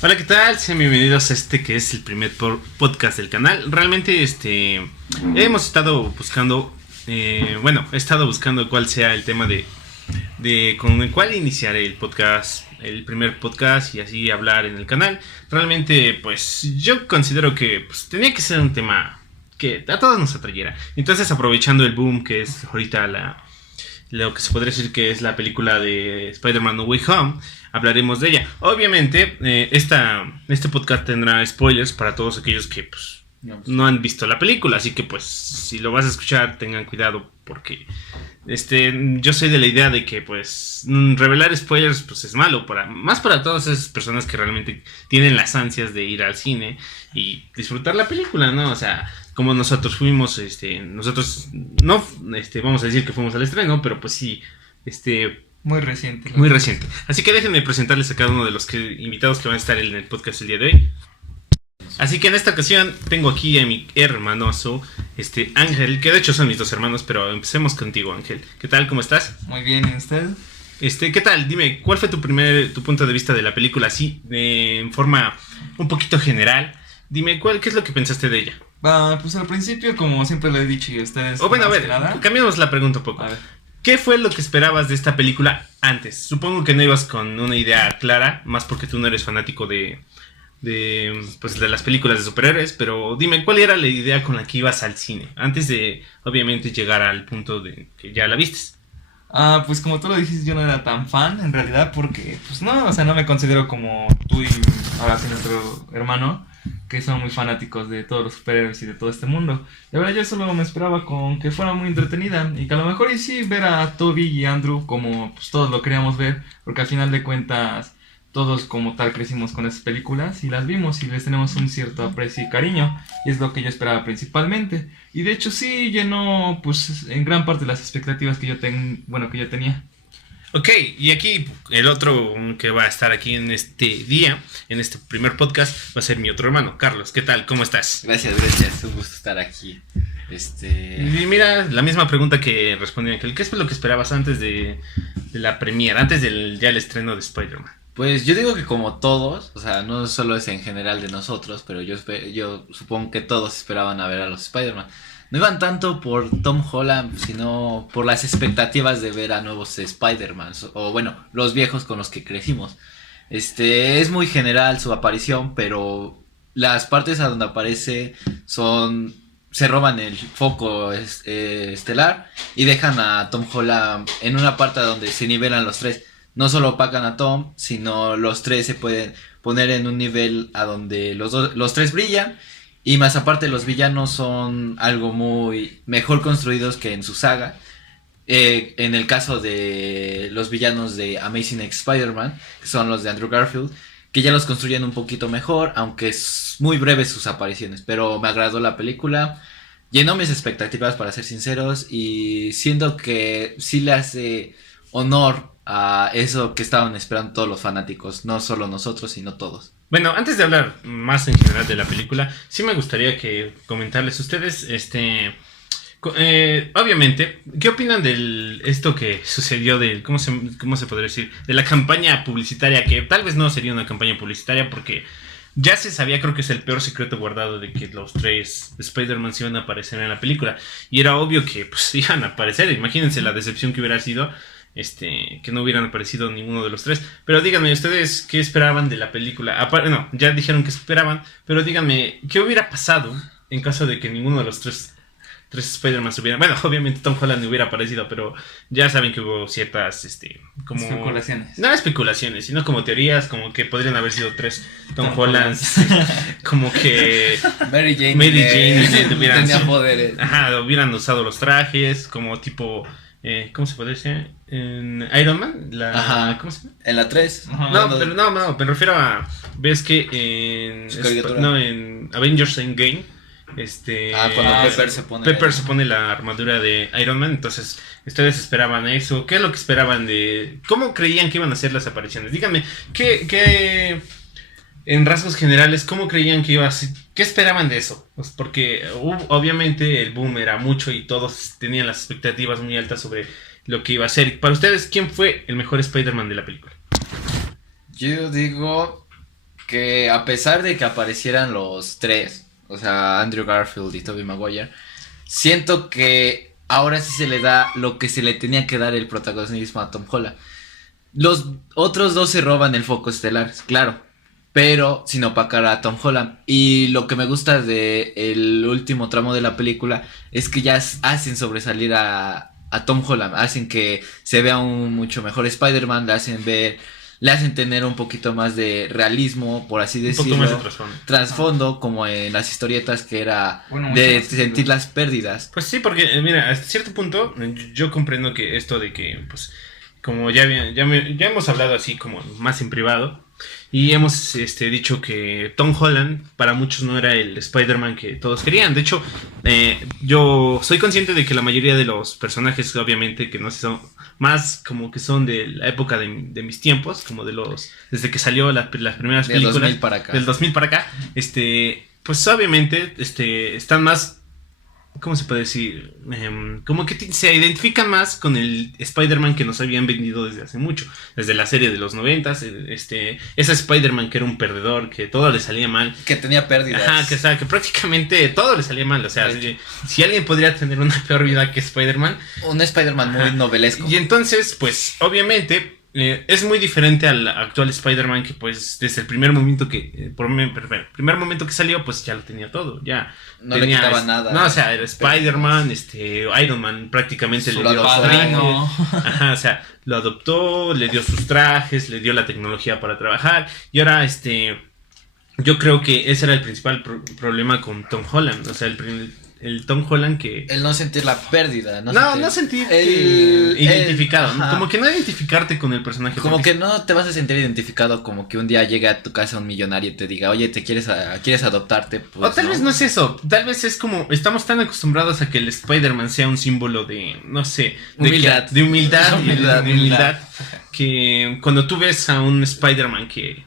Hola, ¿qué tal? Sean bienvenidos a este que es el primer podcast del canal. Realmente hemos estado buscando, he estado buscando cuál sea el tema de con el cual iniciar el podcast, el primer podcast y así hablar en el canal. Realmente, pues yo considero que pues, tenía que ser un tema que a todos nos atrayera. Entonces, aprovechando el boom que es ahorita lo que se podría decir que es la película de Spider-Man No Way Home, hablaremos de ella. Obviamente, este podcast tendrá spoilers para todos aquellos que pues, no han visto la película, así que pues si lo vas a escuchar, tengan cuidado porque yo soy de la idea de que pues revelar spoilers pues es malo, más para todas esas personas que realmente tienen las ansias de ir al cine y disfrutar la película, ¿no? O sea, como nosotros fuimos, nosotros no, vamos a decir que fuimos al estreno, pero pues sí, muy reciente. Muy reciente. Así que déjenme presentarles a cada uno de los invitados que van a estar en el podcast el día de hoy. Así que en esta ocasión tengo aquí a mi hermanoso, Ángel, que de hecho son mis dos hermanos, pero empecemos contigo, Ángel. ¿Qué tal? ¿Cómo estás? Muy bien, ¿y usted? ¿Qué tal? Dime, ¿cuál fue tu punto de vista de la película? Así, en forma un poquito general. Dime, ¿qué es lo que pensaste de ella? Pues al principio, como siempre lo he dicho, y ustedes... Bueno, a ver, cambiamos la pregunta un poco. A ver. ¿Qué fue lo que esperabas de esta película antes? Supongo que no ibas con una idea clara, más porque tú no eres fanático de las películas de superhéroes, pero dime, ¿cuál era la idea con la que ibas al cine? Antes de, obviamente, llegar al punto de que ya la vistes. Pues como tú lo dijiste, yo no era tan fan, en realidad, porque, pues no, o sea, no me considero como tú y ahora sí nuestro hermano, que son muy fanáticos de todos los superhéroes y de todo este mundo. La verdad, yo solo me esperaba con que fuera muy entretenida y que a lo mejor y sí ver a Toby y Andrew como pues todos lo queríamos ver, porque al final de cuentas todos como tal crecimos con esas películas y las vimos y les tenemos un cierto aprecio y cariño, y es lo que yo esperaba principalmente. Y de hecho sí llenó pues en gran parte las expectativas que yo tenía. Ok, y aquí el otro que va a estar aquí en este día, en este primer podcast, va a ser mi otro hermano, Carlos. ¿Qué tal? ¿Cómo estás? Gracias, un gusto estar aquí. Y mira, la misma pregunta que respondió Ángel. ¿Qué es lo que esperabas antes de la premiere, antes del ya el estreno de Spider-Man? Pues yo digo que como todos, o sea, no solo es en general de nosotros, pero yo supongo que todos esperaban a ver a los Spider-Man. No iban tanto por Tom Holland, sino por las expectativas de ver a nuevos Spider-Man, o bueno, los viejos con los que crecimos. Es muy general su aparición, pero las partes a donde aparece se roban el foco estelar y dejan a Tom Holland en una parte donde se nivelan los tres. No solo opacan a Tom, sino los tres se pueden poner en un nivel a donde los tres brillan. Y más aparte, los villanos son algo muy mejor construidos que en su saga. En el caso de los villanos de Amazing Spider-Man, que son los de Andrew Garfield, que ya los construyen un poquito mejor, aunque es muy breve sus apariciones. Pero me agradó la película, llenó mis expectativas, para ser sinceros, y siento que sí le hace honor a eso que estaban esperando todos los fanáticos, no solo nosotros, sino todos. Bueno, antes de hablar más en general de la película, sí me gustaría comentarles ustedes, obviamente, ¿qué opinan de esto que sucedió ¿cómo se podría decir? De la campaña publicitaria, que tal vez no sería una campaña publicitaria porque ya se sabía, creo que es el peor secreto guardado, de que los tres Spider-Man iban a aparecer en la película. Y era obvio que pues iban a aparecer, imagínense la decepción que hubiera sido que no hubieran aparecido ninguno de los tres. Pero díganme, ¿ustedes qué esperaban de la película? No, ya dijeron que esperaban, pero díganme, ¿qué hubiera pasado en caso de que ninguno de los tres Spider-Man se hubieran... Bueno, obviamente Tom Holland no hubiera aparecido, pero ya saben que hubo ciertas, como... especulaciones. No especulaciones, sino como teorías, como que podrían haber sido tres Tom Hollands, como que... Mary Jane hubieran... tenía poderes. Ajá, hubieran usado los trajes, como tipo... ¿cómo se puede decir? En Iron Man, Ajá. ¿cómo se llama? En la 3. No, me refiero a... ¿Ves que en Avengers Endgame? Cuando Pepper se pone la armadura de Iron Man. Entonces, ¿ustedes esperaban eso? ¿Qué es lo que esperaban de...? ¿Cómo creían que iban a ser las apariciones? Díganme, ¿qué en rasgos generales, cómo creían que iba a ser? ¿Qué esperaban de eso? Pues porque obviamente el boom era mucho y todos tenían las expectativas muy altas sobre lo que iba a ser. Para ustedes, ¿quién fue el mejor Spider-Man de la película? Yo digo que a pesar de que aparecieran los tres, o sea, Andrew Garfield y Tobey Maguire, siento que ahora sí se le da lo que se le tenía que dar el protagonismo a Tom Holland. Los otros dos se roban el foco estelar, claro, pero sin opacar a Tom Holland. Y lo que me gusta de el último tramo de la película es que ya hacen sobresalir a Tom Holland, hacen que se vea un mucho mejor Spider-Man, le hacen tener un poquito más de realismo, por así decirlo. Un poco más de trasfondo, como en las historietas que era de sentir las pérdidas. Pues sí, porque mira, hasta cierto punto yo comprendo que esto de que, pues, como ya hemos hablado así como más en privado, y hemos dicho que Tom Holland para muchos no era el Spider-Man que todos querían. De hecho, yo soy consciente de que la mayoría de los personajes, obviamente, que no sé, son más como que son de la época de mis tiempos, como desde que salió las primeras películas. Del 2000 para acá. Del 2000 para acá, pues obviamente están más, ¿cómo se puede decir? Como que se identifican más con el Spider-Man que nos habían vendido desde hace mucho. Desde la serie de los 90s. Ese Spider-Man que era un perdedor, que todo le salía mal. Que tenía pérdidas. Ajá, que prácticamente todo le salía mal. O sea, si alguien podría tener una peor vida que Spider-Man. Un Spider-Man muy novelesco. Y entonces, pues, obviamente, es muy diferente al actual Spider-Man que, pues, desde el primer momento que salió, pues ya lo tenía todo. Ya no le quitaba nada. No, o sea, era Spider-Man, Iron Man prácticamente le dio padrino. Ajá, o sea, lo adoptó, le dio sus trajes, le dio la tecnología para trabajar. Y ahora, yo creo que ese era el principal problema con Tom Holland. O sea, el Tom Holland que... El no sentir la pérdida. No sentir identificado. Ajá. Como que no identificarte con el personaje. Como que no te vas a sentir identificado, como que un día llegue a tu casa un millonario y te diga, oye, ¿quieres adoptarte? Pues, o tal vez no es eso. Tal vez es como... Estamos tan acostumbrados a que el Spider-Man sea un símbolo de... No sé. Humildad. De humildad. Que cuando tú ves a un Spider-Man que...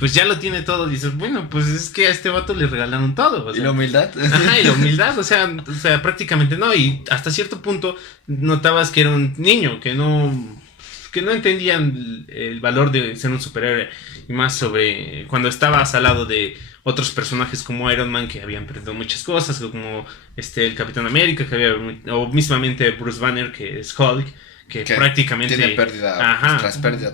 Pues ya lo tiene todo, dices, bueno, pues es que a este vato le regalaron todo. O sea, ¿y la humildad? Ajá, y la humildad, o sea, prácticamente no. Y hasta cierto punto notabas que era un niño, que no entendían el valor de ser un superhéroe. Y más sobre cuando estabas al lado de otros personajes como Iron Man, que habían perdido muchas cosas, como el Capitán América, o mismamente Bruce Banner, que es Hulk, que prácticamente tiene pérdida, pues, tras pérdida.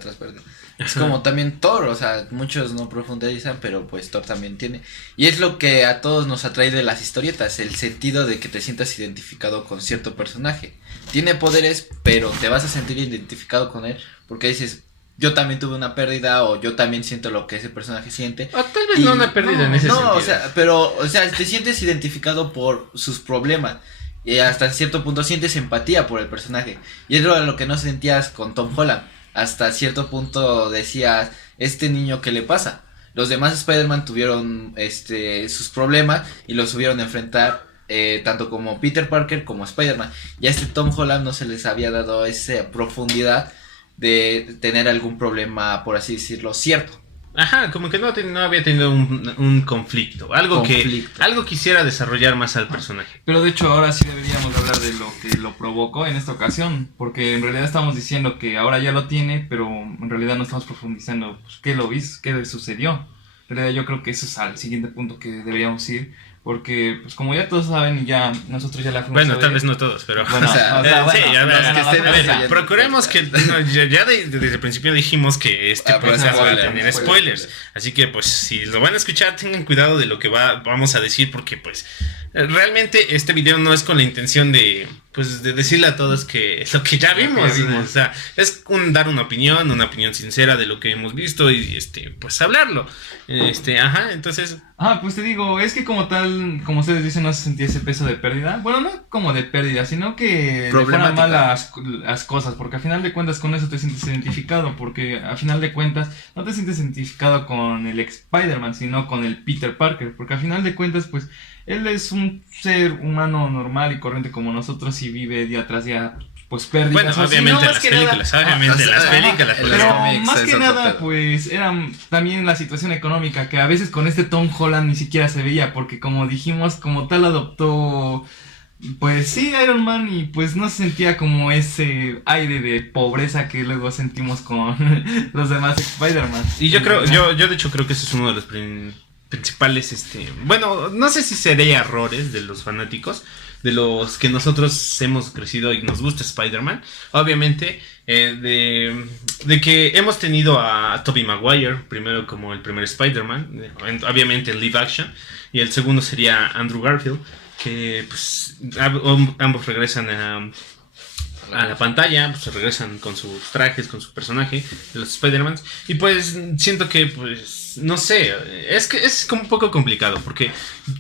Es como también Thor, o sea, muchos no profundizan, pero pues Thor también tiene. Y es lo que a todos nos atrae de las historietas, el sentido de que te sientas identificado con cierto personaje. Tiene poderes, pero te vas a sentir identificado con él porque dices, yo también tuve una pérdida o yo también siento lo que ese personaje siente. O tal vez no una pérdida en ese sentido. O sea, te sientes identificado por sus problemas. Y hasta cierto punto sientes empatía por el personaje. Y es lo que no sentías con Tom Holland. Hasta cierto punto decías, este niño, ¿qué le pasa? Los demás Spider-Man tuvieron sus problemas y los subieron a enfrentar tanto como Peter Parker como Spider-Man. Y a Tom Holland no se les había dado esa profundidad de tener algún problema, por así decirlo, cierto. Ajá, como que no había tenido un conflicto. Algo quisiera desarrollar más al personaje. Pero de hecho ahora sí deberíamos hablar de lo que lo provocó en esta ocasión. Porque en realidad estamos diciendo que ahora ya lo tiene, pero en realidad no estamos profundizando pues, qué lo hizo, qué le sucedió. En realidad yo creo que eso es al siguiente punto que deberíamos ir. Porque, pues como ya todos saben, y ya nosotros ya la fuimos. Bueno, tal vez no todos, pero. Bueno, procuremos que. Ya desde el principio dijimos que podcast va a tener spoilers. Así que, pues, si lo van a escuchar, tengan cuidado de lo que vamos a decir, porque, pues, realmente este video no es con la intención de decirle a todos que lo que ya vimos. O sea, es dar una opinión sincera de lo que hemos visto y, pues, hablarlo. Entonces. Pues te digo, es que como tal, como ustedes dicen, no se sentía ese peso de pérdida. Bueno, no como de pérdida, sino que le fueran mal las cosas, porque a final de cuentas con eso te sientes identificado, porque a final de cuentas no te sientes identificado con el Spider-Man, sino con el Peter Parker, porque a final de cuentas, pues, él es un ser humano normal y corriente como nosotros y vive día tras día, pues, pérdidas. Bueno, obviamente las películas, pero más que nada, pues, era también la situación económica, que a veces con Tom Holland ni siquiera se veía, porque como dijimos, como tal adoptó Pues sí, Iron Man, y pues no se sentía como ese aire de pobreza que luego sentimos con los demás Spider-Man. Y yo creo, yo de hecho creo que ese es uno de los principales, bueno, no sé si sería errores de los fanáticos, de los que nosotros hemos crecido y nos gusta Spider-Man. Obviamente, de que hemos tenido a Tobey Maguire, primero como el primer Spider-Man, obviamente en live action, y el segundo sería Andrew Garfield, que pues ambos regresan a la pantalla, pues regresan con sus trajes, con su personaje de los Spider-Man, y pues siento que pues no sé, es que es como un poco complicado, porque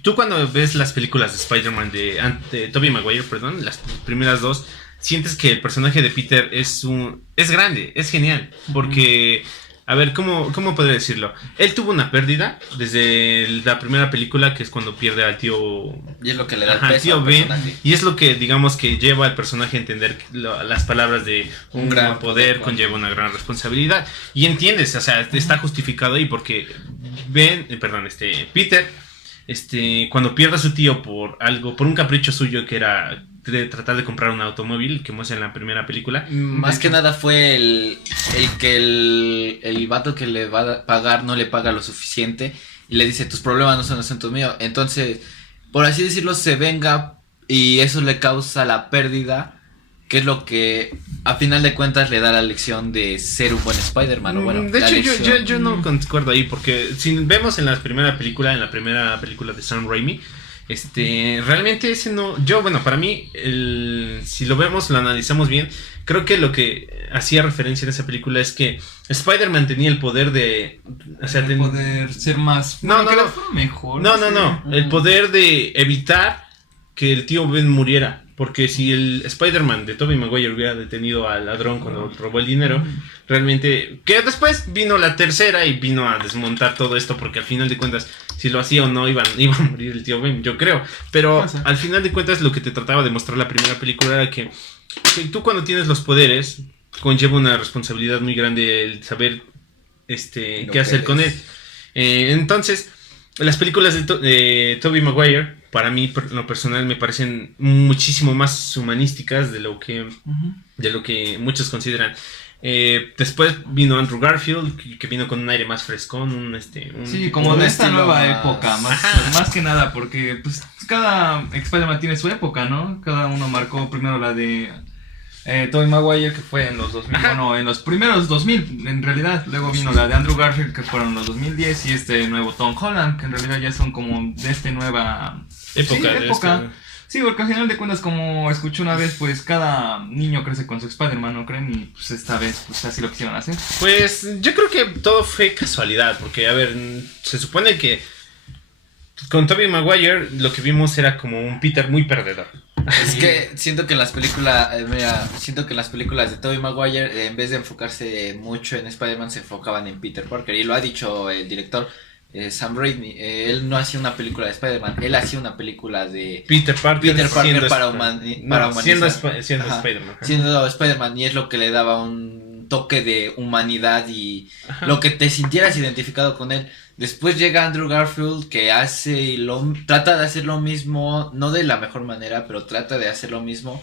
tú cuando ves las películas de Spider-Man de Tobey Maguire, perdón, las primeras dos, sientes que el personaje de Peter es grande, es genial, porque a ver, ¿cómo podría decirlo? Él tuvo una pérdida desde la primera película, que es cuando pierde al tío... Y es lo que le da el Ajá, peso tío al Ben, personaje. y es lo que, digamos, que lleva al personaje a entender las palabras de un gran poder conlleva una gran responsabilidad. Y entiendes, o sea, está justificado ahí porque Peter, cuando pierde a su tío por un capricho suyo que era de tratar de comprar un automóvil, que muestra en la primera película. Más que nada fue el que el vato que le va a pagar no le paga lo suficiente y le dice, tus problemas no son asuntos míos. Entonces, por así decirlo, se venga y eso le causa la pérdida, que es lo que a final de cuentas le da la lección de ser un buen Spider-Man. O bueno, de hecho, lección... yo no concuerdo ahí, porque si vemos en la primera película de Sam Raimi, realmente ese no, para mí, si lo vemos, lo analizamos bien, creo que lo que hacía referencia en esa película es que Spider-Man tenía el poder de, o sea, poder ser más, mejor. El poder de evitar que el tío Ben muriera. Porque si el Spider-Man de Tobey Maguire hubiera detenido al ladrón cuando robó el dinero, realmente... Que después vino la tercera y vino a desmontar todo esto, porque al final de cuentas, si lo hacía o no, iba a morir el tío Ben, yo creo. Pero al final de cuentas, lo que te trataba de mostrar la primera película era que tú cuando tienes los poderes, conlleva una responsabilidad muy grande el saber qué hacer con él. Entonces, las películas de Tobey Maguire... Para mí, en lo personal, me parecen muchísimo más humanísticas de lo que muchos consideran. Después vino Andrew Garfield, que vino con un aire más frescón, sí, como de esta nueva época, más que nada, porque pues cada Spider-Man tiene su época, ¿no? Cada uno marcó primero la de Tobey Maguire, que fue en los 2000, bueno, en los primeros 2000 en realidad. Luego vino la de Andrew Garfield, que fueron los 2010, y este nuevo Tom Holland, que en realidad ya son como de esta nueva época. Sí, porque al final de cuentas, como escuché una vez, pues cada niño crece con su Spider-Man, ¿no creen? Y pues esta vez, pues así lo quisieron hacer. Pues yo creo que todo fue casualidad, porque a ver, se supone que con Tobey Maguire lo que vimos era como un Peter muy perdedor. Es que siento que en las películas, de Tobey Maguire, en vez de enfocarse mucho en Spider-Man, se enfocaban en Peter Parker. Y lo ha dicho el director Sam Raimi. Él no hacía una película de Spider-Man, él hacía una película de Peter Parker para humanizar. Siendo Spider-Man. Siendo Spider-Man, y es lo que le daba un toque de humanidad y lo que te sintieras identificado con él. Después llega Andrew Garfield, que trata de hacer lo mismo, no de la mejor manera, pero trata de hacer lo mismo.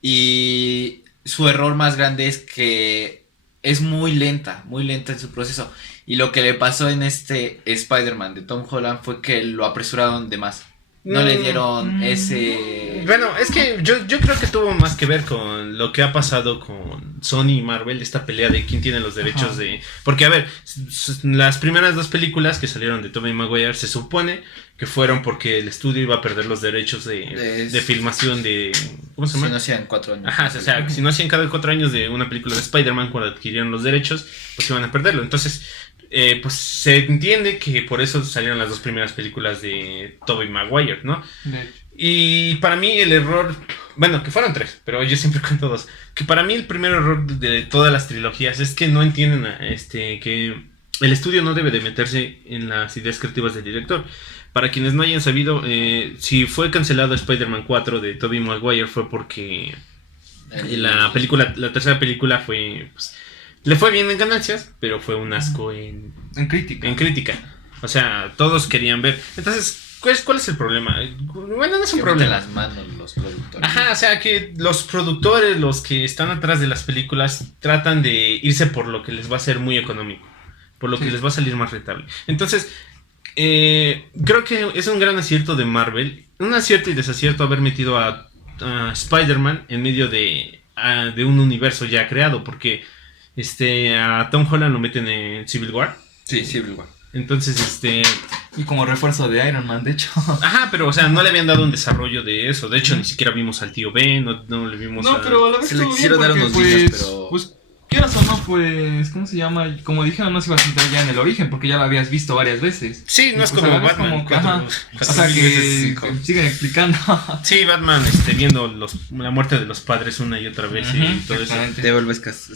Y su error más grande es que es muy lenta en su proceso. Y lo que le pasó en este Spider-Man de Tom Holland fue que lo apresuraron de más. No le dieron ese... Bueno, es que yo creo que tuvo más que ver con lo que ha pasado con Sony y Marvel, esta pelea de quién tiene los derechos de... Porque, a ver, las primeras dos películas que salieron de Tobey Maguire se supone que fueron porque el estudio iba a perder los derechos de filmación de... ¿Cómo se llama? Si no hacían 4 años. Ajá, o sea, si no hacían cada 4 años de una película de Spider-Man cuando adquirieron los derechos, pues iban a perderlo. Entonces... pues se entiende que por eso salieron las dos primeras películas de Tobey Maguire, ¿no? Y para mí el error, bueno, que fueron 3, pero yo siempre cuento 2. Que para mí el primer error de todas las trilogías es que no entienden que el estudio no debe de meterse en las ideas creativas del director. Para quienes no hayan sabido, si fue cancelado Spider-Man 4 de Tobey Maguire fue porque la tercera película fue... Pues, le fue bien en ganancias, pero fue un asco en crítica. O sea, todos querían ver. Entonces, ¿cuál es el problema? Bueno, no es un Que problema. meten las manos los productores. Ajá, o sea que los productores, los que están atrás de las películas, tratan de irse por lo que les va a ser muy económico, por lo que les va a salir más rentable. Entonces, creo que es un gran acierto de Marvel, un acierto y desacierto haber metido a Spider-Man en medio de un universo ya creado, porque a Tom Holland lo meten en Civil War. Sí, Civil War. Entonces, Y como refuerzo de Iron Man, de hecho. ajá, pero o sea, no le habían dado un desarrollo de eso. De hecho, ni siquiera vimos al tío Ben, no le vimos No, pero a la vez Se le estuvo bien quisieron dar porque, unos pues, guiños, pero- pues, quieras o no, pues, ¿cómo se llama? Como dijeron, no se iba a centrar ya en el origen, porque ya lo habías visto varias veces. Sí, no es Pues, como a la vez Batman. como que, ajá. O sea, que siguen explicando. Sí, Batman viendo la muerte de los padres una y otra vez y todo eso. Exactamente.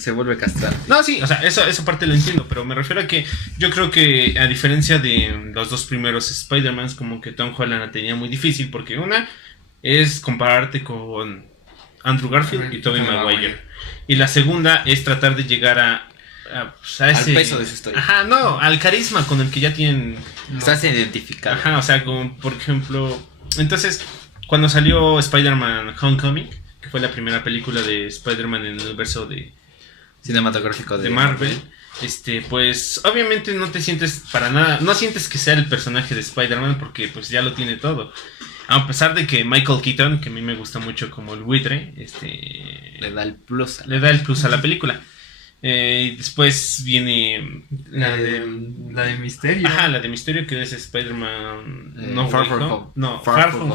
Se vuelve castrante. No, sí, o sea, esa parte lo entiendo, pero me refiero a que yo creo que a diferencia de los dos primeros Spider-Mans, como que Tom Holland la tenía muy difícil, porque una es compararte con Andrew Garfield y Tobey Maguire. Y la segunda es tratar de llegar pues, a ese... Al peso de su historia. Ajá, no, al carisma con el que ya tienen... Estás identificado. Ajá, o sea, como por ejemplo... Entonces, cuando salió Spider-Man Homecoming, que fue la primera película de Spider-Man en el universo de Cinematográfico de Marvel, pues obviamente no te sientes para nada, no sientes que sea el personaje de Spider-Man porque pues ya lo tiene todo. A pesar de que Michael Keaton, que a mí me gusta mucho como el buitre, Le da el plus. le da el plus a la película. Y después viene La de Misterio. ajá, la de Misterio, que es Spider-Man No, Far From Home. No, Far From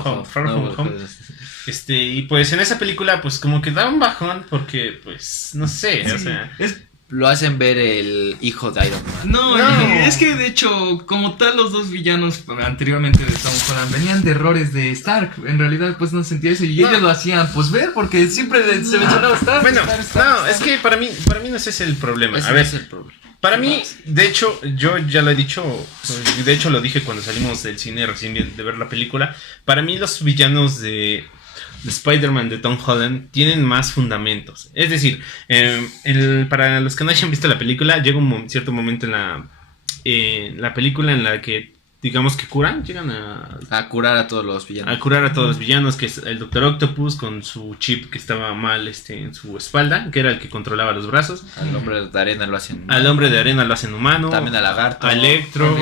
Home. Y pues en esa película pues como que da un bajón porque pues no sé, Sí, o sea, Lo hacen ver el hijo de Iron Man. No, No. es que de hecho, como tal, los dos villanos anteriormente de Tom Holland venían de errores de Stark. En realidad, pues no sentía eso. Y No. ellos lo hacían, pues ver, porque siempre se mencionaba Stark. bueno, Stark. no, es que para mí no ese es el problema. Ese A ver, es el problema. para mí, de hecho, yo ya lo he dicho, de hecho lo dije cuando salimos del cine recién de ver la película, para mí los villanos de Spider-Man de Tom Holland tienen más fundamentos. Es decir, para los que no hayan visto la película, llega un cierto momento en la película en la que, digamos que llegan A curar a todos los villanos. a curar a todos los villanos, que es el Doctor Octopus con su chip que estaba mal en su espalda, que era el que controlaba los brazos. Al hombre de arena lo hacen. Al hombre de arena lo hacen humano. También a Lagarto. A Electro.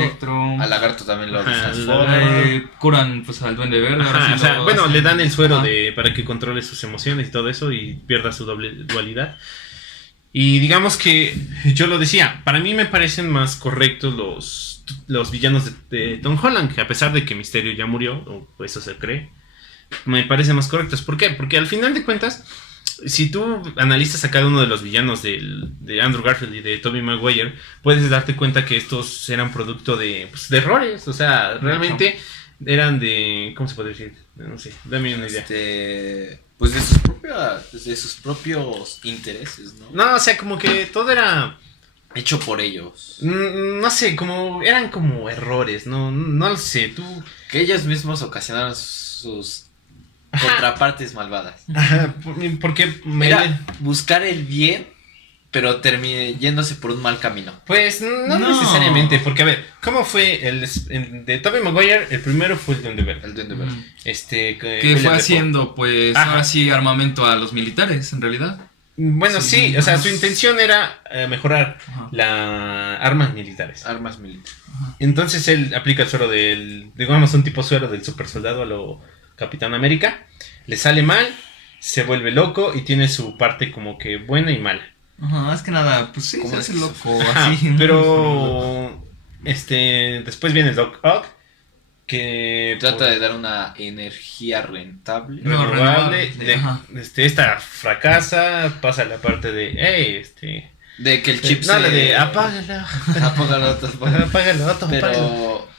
Al Lagarto también lo Ajá, transforman. Curan pues al Duende Verde. ahora Ajá, sí o sea, lo bueno, hacen. le dan el suero Ajá. para que controle sus emociones y todo eso y pierda su doble dualidad. Y digamos que yo lo decía, para mí me parecen más correctos los villanos de Tom Holland, que a pesar de que Mysterio ya murió, o eso se cree, me parecen más correctos. ¿Por qué? Porque al final de cuentas, si tú analizas a cada uno de los villanos de Andrew Garfield y de Tobey Maguire, puedes darte cuenta que estos eran producto de errores. O sea, realmente eran de... ¿Cómo se puede decir? No sé, dame una idea. Pues de sus propios intereses, ¿no? No, o sea, como que todo era... Hecho por ellos. No sé, eran como errores, no lo sé, tú... Que ellos mismos ocasionaron sus Ajá. contrapartes malvadas. Ajá, porque Era buscar el bien, pero terminé yéndose por un mal camino. pues no No. necesariamente, porque a ver, ¿cómo fue de Tobey Maguire? El primero fue el Duende Verde. El Duende Verde. Que fue haciendo, pues, Ajá. ahora sí, armamento a los militares, en realidad. Bueno, Sí, sí, o sea, ajá. su intención era mejorar Ajá. las armas militares. Armas militares. Entonces él aplica el suero digamos, un tipo suero del super soldado a lo Capitán América. Le sale mal, se vuelve loco y tiene su parte como que buena y mala. Ajá, más que nada, pues sí, ¿Cómo se es hace eso? loco, Ajá, así. pero después viene Doc Ock, que Trata de dar una energía rentable. No, renovable, renovable, ajá. esta fracasa, pasa la parte de De que el chip no, la de apágalo, Apágalo, apágalo, apágalo. Pero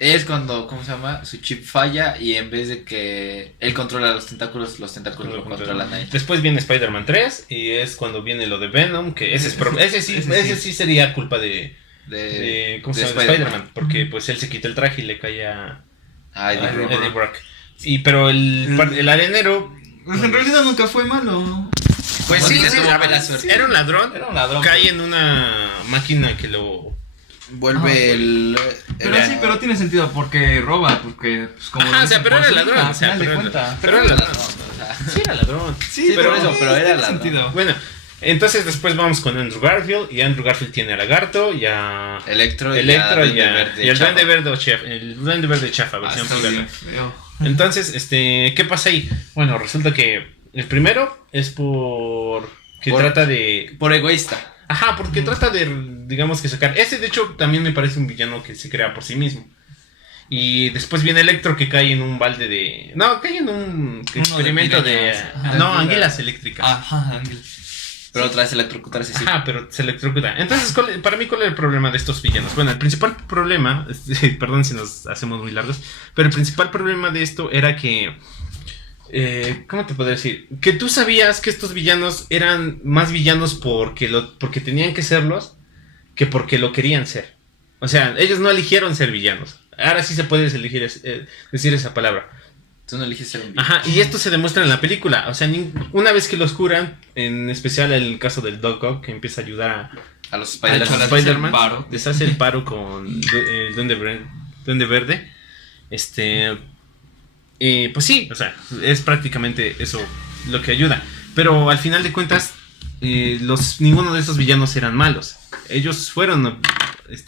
es cuando, ¿cómo se llama? Su chip falla y en vez de que él controla los tentáculos lo controlan a él. Después viene Spider-Man 3 y es cuando viene lo de Venom, que ese sí sería culpa de ¿cómo se llama? Spider-Man, porque pues él se quita el traje y le cae a Eddie Brock. Pero el arenero, Pues en realidad nunca fue malo. pues sí, Porque tuvo a ver, mala suerte. era un ladrón, Era un ladrón. cae en una máquina que lo vuelve Ah, el... Pero sí, pero tiene sentido porque roba, porque pues como Ajá, lo o sea, dicen, pero por era su ladrón, hija, o sea, al final de pero cuentas. pero era ladrón. O sea, Sí, era ladrón. Sí, pero eso, pero era tiene ladrón. sentido. Bueno, entonces después vamos con Andrew Garfield. Y Andrew Garfield tiene a Lagarto y a Electro y el Chafa. Duende Verde o Chef, el Duende Verde Chafa, versión Está pirata. bien feo. Entonces, ¿qué pasa ahí? Bueno, resulta que el primero es que trata de... Por egoísta. Ajá, porque trata de, digamos que sacar... Ese, de hecho, también me parece un villano que se crea por sí mismo. Y después viene Electro, que cae en un balde de... No, cae en un experimento de... pirañas. Ajá. No, anguilas eléctricas. Ajá, Ángel. Pero otra vez electrocutarse, sí. Ajá, pero se electrocuta. Entonces, para mí, ¿cuál es el problema de estos villanos? Bueno, el principal problema, perdón si nos hacemos muy largos, pero el principal problema de esto era que, ¿cómo te puedo decir? Que tú sabías que estos villanos eran más villanos porque tenían que serlos que porque lo querían ser. O sea, ellos no eligieron ser villanos. Ahora sí se puede elegir decir esa palabra. Tú no eliges ser un villano. Ajá, y esto se demuestra en la película. O sea, una vez que los curan, en especial el caso del Doc Ock, que empieza a ayudar A los a los Spider-Man. Spider-Man, hace el paro. les hace el paro con el Duende Verde. Pues sí, o sea, es prácticamente eso lo que ayuda. Pero al final de cuentas, ninguno de estos villanos eran malos. Ellos fueron,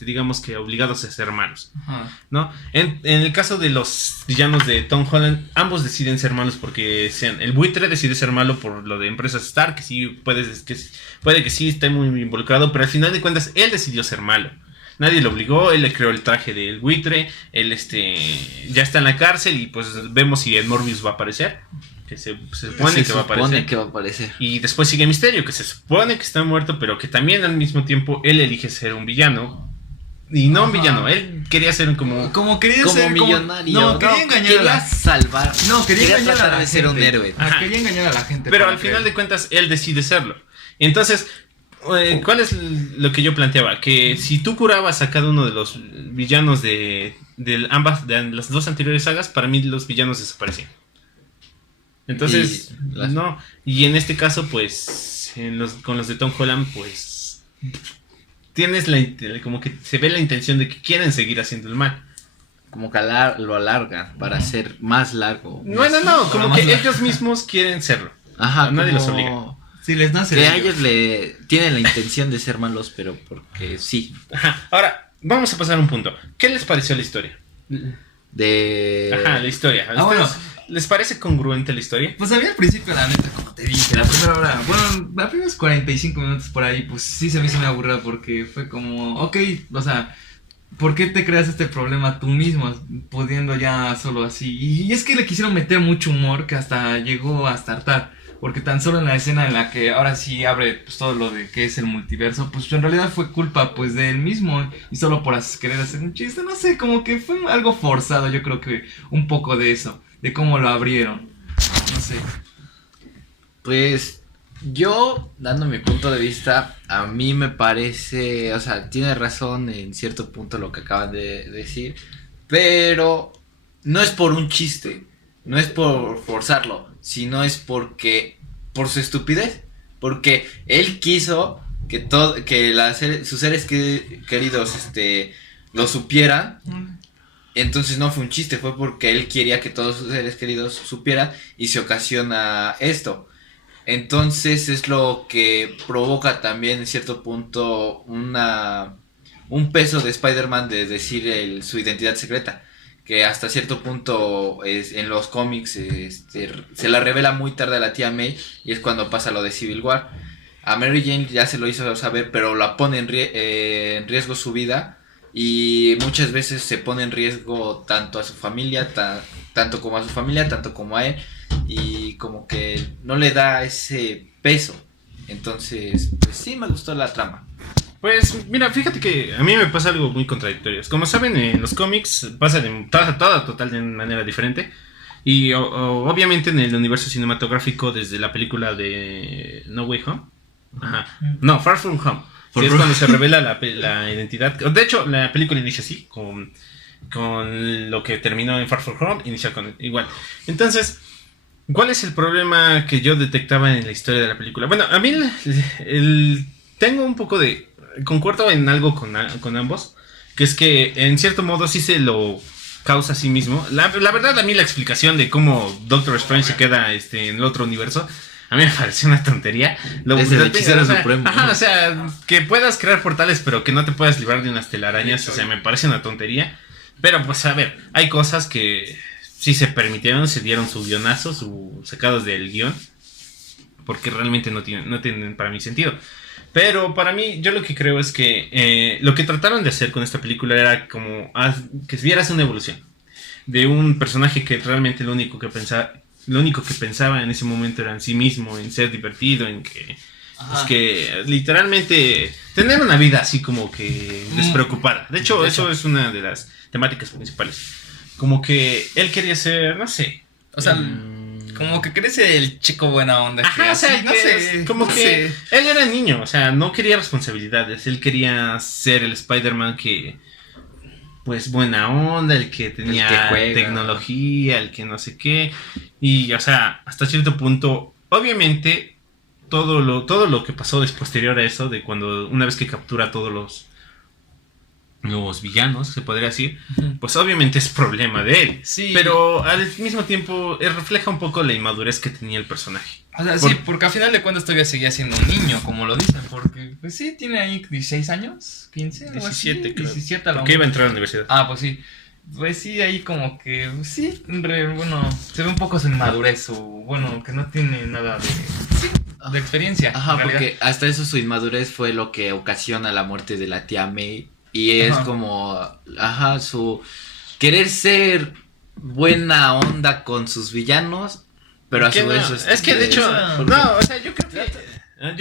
digamos que obligados a ser malos, Ajá. ¿no? En el caso de los villanos de Tom Holland, ambos deciden ser malos porque el buitre decide ser malo por lo de empresas Stark, que sí puede que sí esté muy involucrado, pero al final de cuentas él decidió ser malo. Nadie lo obligó, él le creó el traje del buitre, él ya está en la cárcel y pues vemos si el Morbius va a aparecer, que se supone que va a aparecer. Y después sigue Misterio, que se supone que está muerto, pero que también al mismo tiempo él elige ser un villano. Y no un villano, él quería ser Como quería Como ser millonario. No, quería engañar a la salvar. No, quería engañar tratar a la de ser un gente. héroe. Ajá. Quería engañar a la gente. Pero para al final que- de cuentas él decide serlo. Entonces, ¿cuál es lo que yo planteaba? Que si tú curabas a cada uno de los villanos de las dos anteriores sagas, para mí los villanos desaparecían. Entonces, no. Y en este caso, pues, con los de Tom Holland, pues, tienes como que se ve la intención de que quieren seguir haciendo el mal. Como que lo alargan para ser más largo. No, como más que largo. ellos mismos quieren serlo. Ajá, Nadie como los obliga. Si les nace. Que de a ellos tienen la intención de ser malos, pero porque sí. Ajá. Ahora, vamos a pasar a un punto. ¿Qué les pareció la historia? Ajá, la historia. ¿A bueno. ustedes les parece congruente la historia? Pues a mí al principio, la neta, como te dije, la primera hora, bueno, los primeros 45 minutos por ahí, pues sí se me hizo muy aburrido porque fue como, ok, o sea, ¿por qué te creas este problema tú mismo, pudiendo ya solo así? Y es que le quisieron meter mucho humor que hasta llegó hasta hartar, porque tan solo en la escena en la que ahora sí abre pues todo lo de que es el multiverso, pues en realidad fue culpa pues de él mismo y solo por querer hacer un chiste, no sé, como que fue algo forzado, yo creo que un poco de eso. De cómo lo abrieron. No sé. Pues yo, dando mi punto de vista, a mí me parece, o sea, tiene razón en cierto punto lo que acaban de decir, pero no es por un chiste, no es por forzarlo, sino es por su estupidez, porque él quiso que sus seres queridos, lo supieran. Entonces no fue un chiste, fue porque él quería que todos sus seres queridos supieran y se ocasiona esto. Entonces es lo que provoca también en cierto punto un peso de Spider-Man de decir su identidad secreta. Que hasta cierto punto en los cómics se la revela muy tarde a la tía May y es cuando pasa lo de Civil War. A Mary Jane ya se lo hizo saber, pero la pone en riesgo su vida. Y muchas veces se pone en riesgo tanto a su familia, tanto como a su familia, tanto como a él. Y como que no le da ese peso. Entonces, pues sí me gustó la trama. Pues mira, fíjate que a mí me pasa algo muy contradictorio. Como saben, en los cómics pasa total de manera diferente. Y obviamente en el universo cinematográfico, desde la película de No Way Home. Ajá. No, Far From Home. Que es cuando se revela la identidad. De hecho, la película inicia así, con lo que terminó en Far From Home, inicia con igual. Entonces, ¿cuál es el problema que yo detectaba en la historia de la película? Bueno, a mí tengo un poco de... Concuerdo en algo con ambos, que es que en cierto modo sí se lo causa a sí mismo. La verdad, a mí la explicación de cómo Doctor Strange se queda en el otro universo, a mí me pareció una tontería. Es el hechicero supremo. Ajá, o sea, que puedas crear portales, pero que no te puedas librar de unas telarañas, o sea, me parece una tontería. Pero pues a ver, hay cosas que sí se permitieron, se dieron su guionazo, sacados del guión, porque realmente no tienen para mí sentido. Pero para mí, yo lo que creo es que lo que trataron de hacer con esta película era como que vieras una evolución de un personaje que realmente lo único que pensaba en ese momento era en sí mismo, en ser divertido, en que, pues que literalmente tener una vida así como que despreocupada. De hecho, eso es una de las temáticas principales. Como que él quería ser, no sé. O sea, como que crece el chico buena onda. Ajá, o sea, no sé, como no que sé. Él era niño, o sea, no quería responsabilidades. Él quería ser el Spider-Man que, pues, buena onda, el que tenía tecnología, el que no sé qué. Y, o sea, hasta cierto punto, obviamente, todo lo que pasó posterior a eso, de cuando, una vez que captura a todos los villanos, se podría decir, pues obviamente es problema de él. Sí. Pero al mismo tiempo refleja un poco la inmadurez que tenía el personaje. O sea, sí, porque al final de cuentas todavía seguía siendo un niño, como lo dicen, porque pues sí, tiene ahí 16 años, 15, 17, creo. 17 a lo porque iba a entrar a la universidad. Ah, pues sí. Pues sí, ahí como que, sí, bueno, se ve un poco su inmadurez, o bueno, que no tiene nada de experiencia. Ajá, porque hasta eso su inmadurez fue lo que ocasiona la muerte de la tía May. Y es como, su querer ser buena onda con sus villanos, pero a su vez... Es que de hecho, no, o sea, yo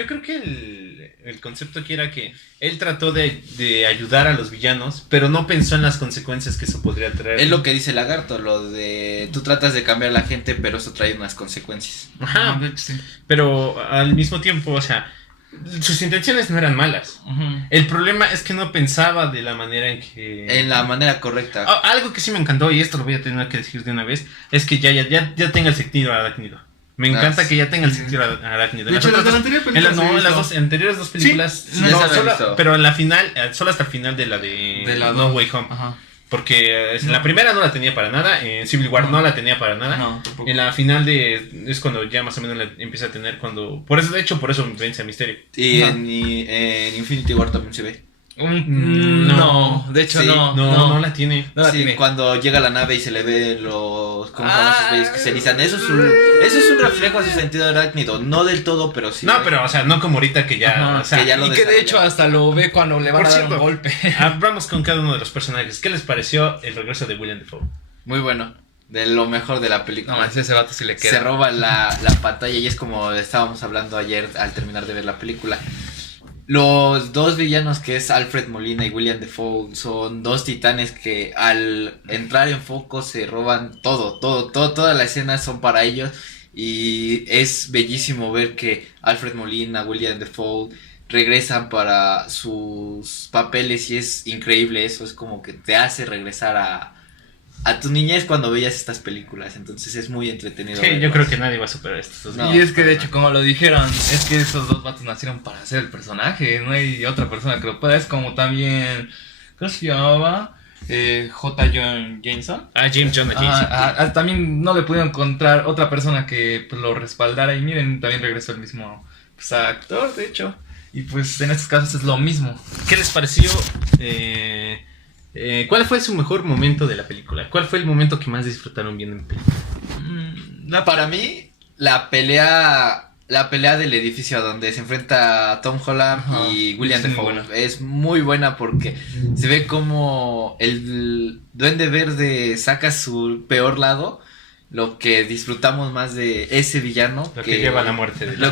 creo que el concepto aquí era que él trató de ayudar a los villanos, pero no pensó en las consecuencias que eso podría traer. Es lo que dice Lagarto, lo de tú tratas de cambiar a la gente, pero eso trae unas consecuencias. Ajá, sí. Pero al mismo tiempo, o sea, sus intenciones no eran malas. El problema es que no pensaba de la manera en que... En la manera correcta. Algo que sí me encantó, y esto lo voy a tener que decir de una vez, es que ya tenga el sentido arácnido. Me encanta que ya tenga el sentido arácnido. De hecho, en las anteriores dos películas, sí, pero en la final, solo hasta el final de la No Way Home. Ajá. Porque en la primera no la tenía para nada, en Civil War no la tenía para nada. No, en la final es cuando ya más o menos la empieza a tener por eso vence a Misterio. Y en Infinity War también se ve. No, de hecho sí, no la tiene. No la tiene. Cuando llega a la nave y se le ve los bellos que se erizan, eso es un reflejo de su sentido arácnido, no del todo, pero sí. No, pero o sea, no como ahorita que ya, o sea, que ya y que de hecho hasta lo ve cuando le van a dar un golpe. Vamos con cada uno de los personajes. ¿Qué les pareció el regreso de William Dafoe? Muy bueno. De lo mejor de la película. No, ese vato sí le queda. Se roba la pantalla y es como estábamos hablando ayer al terminar de ver la película. Los dos villanos que es Alfred Molina y William Dafoe son dos titanes que al entrar en foco se roban toda la escena son para ellos y es bellísimo ver que Alfred Molina, William Dafoe regresan para sus papeles y es increíble eso, es como que te hace regresar a tu niñez cuando veías estas películas, entonces es muy entretenido. Sí, yo creo que nadie va a superar esto. No, y es que de hecho, como lo dijeron, es que esos dos vatos nacieron para ser el personaje, no hay otra persona que lo pueda, es como también, ¿cómo se llamaba? J. John Jameson. James Jonah Jameson. También no le pudieron encontrar otra persona que pues, lo respaldara y miren, también regresó el mismo pues, actor, de hecho, y pues en estos casos es lo mismo. ¿Qué les pareció? ¿Cuál fue su mejor momento de la película? ¿Cuál fue el momento que más disfrutaron viendo en película? Para mí, la pelea del edificio donde se enfrenta Tom Holland y William Dafoe es muy buena porque se ve como el Duende Verde saca su peor lado, lo que disfrutamos más de ese villano. Lo que lleva a la muerte de la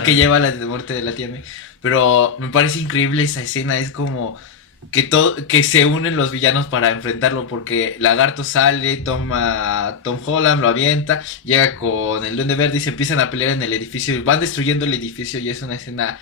muerte de la tía May. Pero me parece increíble esa escena, es como... que se unen los villanos para enfrentarlo porque Lagarto sale, toma a Tom Holland, lo avienta, llega con el Duende Verde y se empiezan a pelear en el edificio y van destruyendo el edificio y es una escena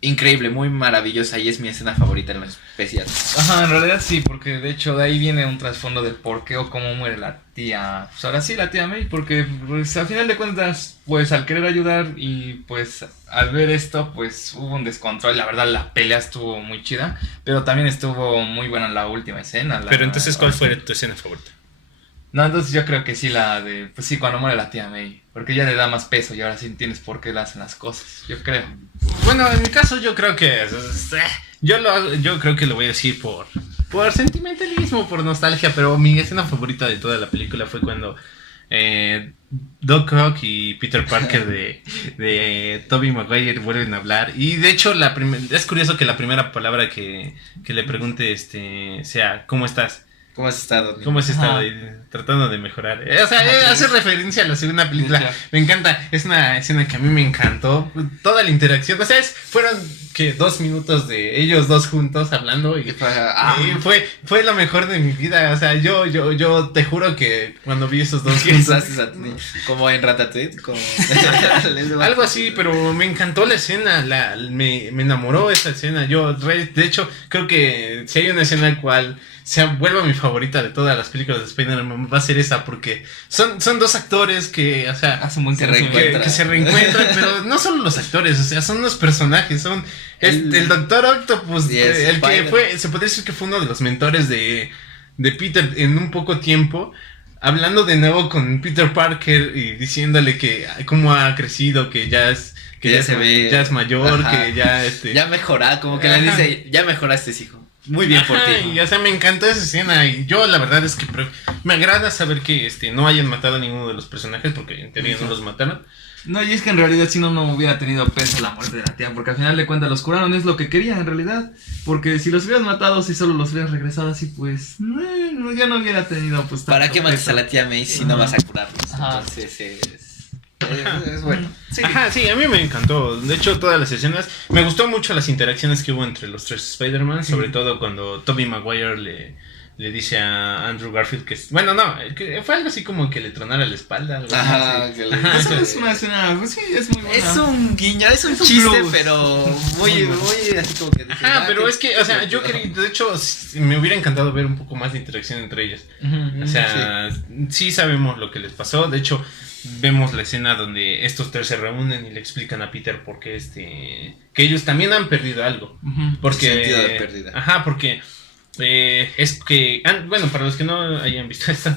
increíble, muy maravillosa y es mi escena favorita en lo especial. Ajá, en realidad sí, porque de hecho de ahí viene un trasfondo del por qué o cómo muere la tía, pues ahora sí la tía May, porque pues al final de cuentas, pues al querer ayudar y pues al ver esto, pues hubo un descontrol, la verdad la pelea estuvo muy chida, pero también estuvo muy buena la última escena. Pero entonces, ¿cuál fue tu escena favorita? No, entonces yo creo que sí la de, pues sí, cuando muere la tía May, porque ya le da más peso y ahora sí entiendes por qué le hacen las cosas, yo creo. Bueno, en mi caso yo creo que yo creo que lo voy a decir por sentimentalismo, por nostalgia, pero mi escena favorita de toda la película fue cuando Doc Ock y Peter Parker de Tobey Maguire vuelven a hablar. Y de hecho es curioso que la primera palabra que le pregunte sea ¿cómo estás? ¿Cómo has estado? ¿Cómo has estado? Ajá. Tratando de mejorar. O sea, hace referencia a la segunda película. Claro. Me encanta. Es una escena que a mí me encantó. Toda la interacción. O sea, fueron que 2 minutos de ellos dos juntos hablando. Y fue lo mejor de mi vida. O sea, yo te juro que cuando vi esos dos juntos. Como en Ratatouille. Como... Algo así, pero me encantó la escena. Me enamoró esa escena. De hecho, creo que si hay una escena en cual se vuelva mi favorita de todas las películas de Spider-Man, va a ser esa, porque son dos actores que, o sea, Hace un buen Se conocimiento. que se reencuentran, pero no solo los actores, o sea, son los personajes, el Doctor Octopus, Yes, el que Spider. se podría decir que fue uno de los mentores de Peter en un poco tiempo, hablando de nuevo con Peter Parker y diciéndole que cómo ha crecido, que ya se ve, ya es mayor, ajá, que ya ya mejora, como que le dice, ya mejoraste, hijo. Muy bien por ti. Y, o sea, me encantó esa escena y yo la verdad es que me agrada saber que no hayan matado a ninguno de los personajes porque en teoría no los mataron. No, y es que en realidad si no hubiera tenido peso la muerte de la tía, porque al final de cuentas los curaron, es lo que querían en realidad, porque si los hubieran matado, si solo los hubieran regresado así, pues ya no hubiera tenido pues tanto ¿Para qué matas peso. a la tía May si no vas a curarlos? Ajá. Entonces es bueno. Sí. Ajá, sí, a mí me encantó. De hecho, todas las escenas. Me gustó mucho las interacciones que hubo entre los tres Spider-Man. Sobre todo cuando Tobey Maguire le dice a Andrew Garfield que... Bueno, no, que fue algo así como que le tronara la espalda. Algo Ajá, así. que le- Ajá, Eso que- es una escena, pues sí, es muy buena. Es un guiño, es un Es un chiste, plus. pero Muy muy, bueno. muy así como que... Ajá, pero es que, o sea, yo quería... De hecho, me hubiera encantado ver un poco más de interacción entre ellos. Ujú. O sea, sí sabemos lo que les pasó. De hecho, vemos la escena donde estos tres se reúnen y le explican a Peter por qué que ellos también han perdido algo. Ujú. Porque Sentido de pérdida. Ajá, porque es que bueno, para los que no hayan visto esto,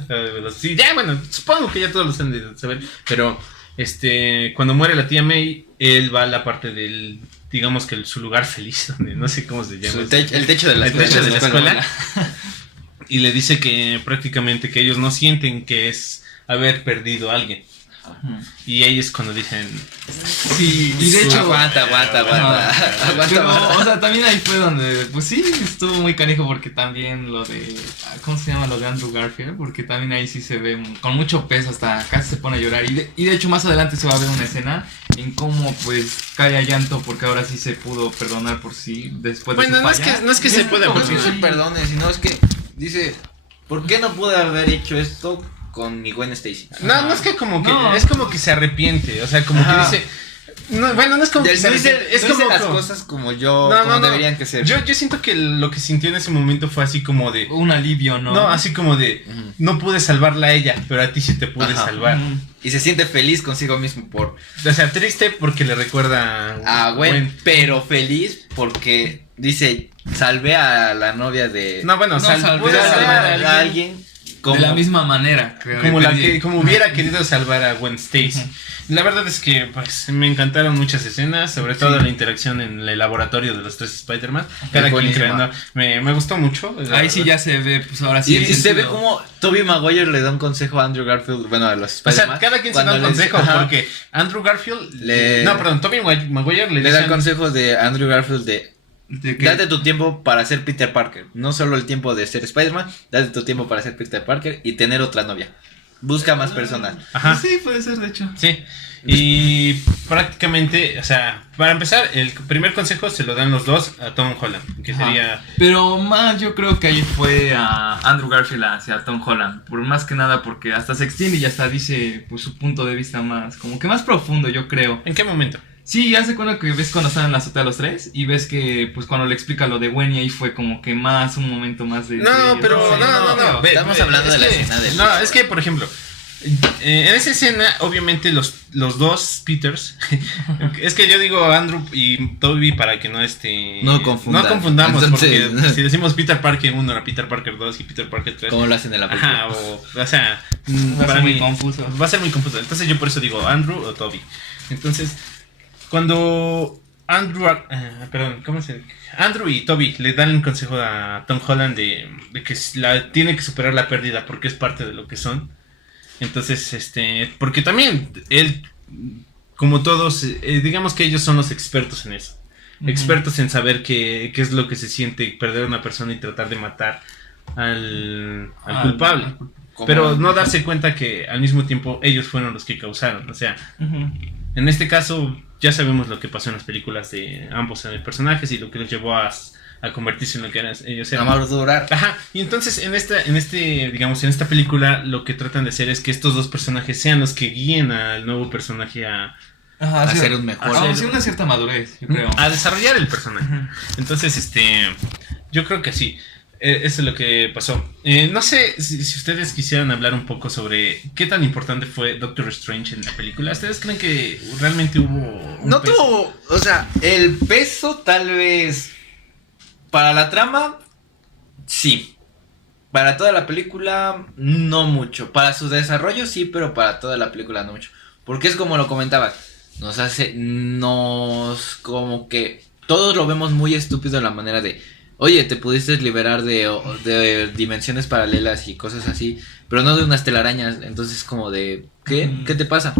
sí, ya bueno, supongo que ya todos lo han de saber, pero cuando muere la tía May, él va a la parte del, digamos que su lugar feliz, donde no sé cómo se llama. El techo de la El escuela. techo de la escuela. Y le dice que prácticamente que ellos no sienten que es haber perdido a alguien. Ujú. Y ahí es cuando dicen, Sí, y de hecho... Aguanta. Pero, o sea, también ahí fue donde, pues sí, estuvo muy canijo porque también lo de, ¿cómo se llama? Lo de Andrew Garfield, porque también ahí sí se ve con mucho peso, hasta casi se pone a llorar. Y de hecho más adelante se va a ver una escena en cómo pues cae a llanto porque ahora sí se pudo perdonar por sí después de bueno, su falla. no es que se pueda No es que perdonar. se perdone, sino es que dice, ¿por qué no pude haber hecho esto con mi Gwen Stacy? No es que como que, No. es como que se arrepiente, o sea, como Ajá. que dice, no, bueno, no es como que se No dice, arrepiente, es no dice como las cosas como deberían que ser. Yo siento que lo que sintió en ese momento fue así como de, Un alivio, ¿no? no, así como de, Ujú. no pude salvarla a ella, pero a ti sí te pude Ajá. salvar. Ujú. Y se siente feliz consigo mismo por O sea, triste porque le recuerda a Gwen, pero feliz porque dice, salvé a la novia de... No, bueno, No, salvé pude a salvar a a alguien alguien De la misma manera, creo. como hubiera querido salvar a Gwen Stacy. La verdad es que pues me encantaron muchas escenas, sobre todo la interacción en el laboratorio de los tres Spider-Man. Cada quien buenísima. creando. Me gustó mucho. la Ahí sí verdad. ya se ve, pues ahora sí. Y el se ve sentido. como Tobey Maguire le da un consejo a Andrew Garfield, bueno, a los O sea, Spider-Man. cada quien se da cuando un le dice- consejo ajá, porque Andrew Garfield Le- no, perdón, Tobey Maguire le le da dice el consejo de Andrew Garfield de De que- date tu tiempo para ser Peter Parker. No solo el tiempo de ser Spider-Man, date tu tiempo para ser Peter Parker y tener otra novia. Busca más personas. Ajá. Sí, puede ser, de hecho. Sí. Y prácticamente, o sea, para empezar, el primer consejo se lo dan los dos a Tom Holland, que Ajá. sería Pero más yo creo que ahí fue a Andrew Garfield hacia Tom Holland. Por más que nada porque hasta se extiende y hasta dice pues su punto de vista más, como que más profundo, yo creo. ¿en qué momento? Sí, hace cuenta que ves cuando están en la azotea los tres y ves que pues cuando le explica lo de Gwen y ahí fue como que más un momento más de... No, pero no. Estamos hablando de la escena del... No, es que, por ejemplo, en esa escena, obviamente los dos Peters, es que yo digo Andrew y Toby para que no No confundamos, entonces, porque si decimos Peter Parker 1 era Peter Parker 2 y Peter Parker 3. ¿Cómo lo hacen en la película? Ajá, o sea, Va a para ser mí muy confuso. va a ser muy confuso. Entonces yo por eso digo Andrew o Toby. Entonces, cuando Andrew y Toby le dan el consejo a Tom Holland de que tiene que superar la pérdida porque es parte de lo que son. Entonces, porque también él, como todos, digamos que ellos son los expertos en eso. Expertos en saber qué es lo que se siente perder a una persona y tratar de matar al culpable. Pero no darse cuenta que al mismo tiempo ellos fueron los que causaron. O sea, en este caso ya sabemos lo que pasó en las películas de ambos personajes y lo que los llevó a convertirse en lo que ellos eran. A madurar. Ajá. Y entonces en esta película lo que tratan de hacer es que estos dos personajes sean los que guíen al nuevo personaje a ser un mejor. Sí, una cierta madurez, yo creo. A desarrollar el personaje. Entonces, yo creo que sí. Eso es lo que pasó. No sé si ustedes quisieran hablar un poco sobre qué tan importante fue Doctor Strange en la película. ¿Ustedes creen que realmente hubo No peso? tuvo, o sea, el peso tal vez para la trama, sí. Para toda la película, no mucho. Para su desarrollo, sí, pero para toda la película, no mucho. Porque es como lo comentabas, como que todos lo vemos muy estúpido en la manera de, oye, te pudiste liberar de dimensiones paralelas y cosas así, pero no de unas telarañas. Entonces, como de, ¿qué? ¿Qué te pasa?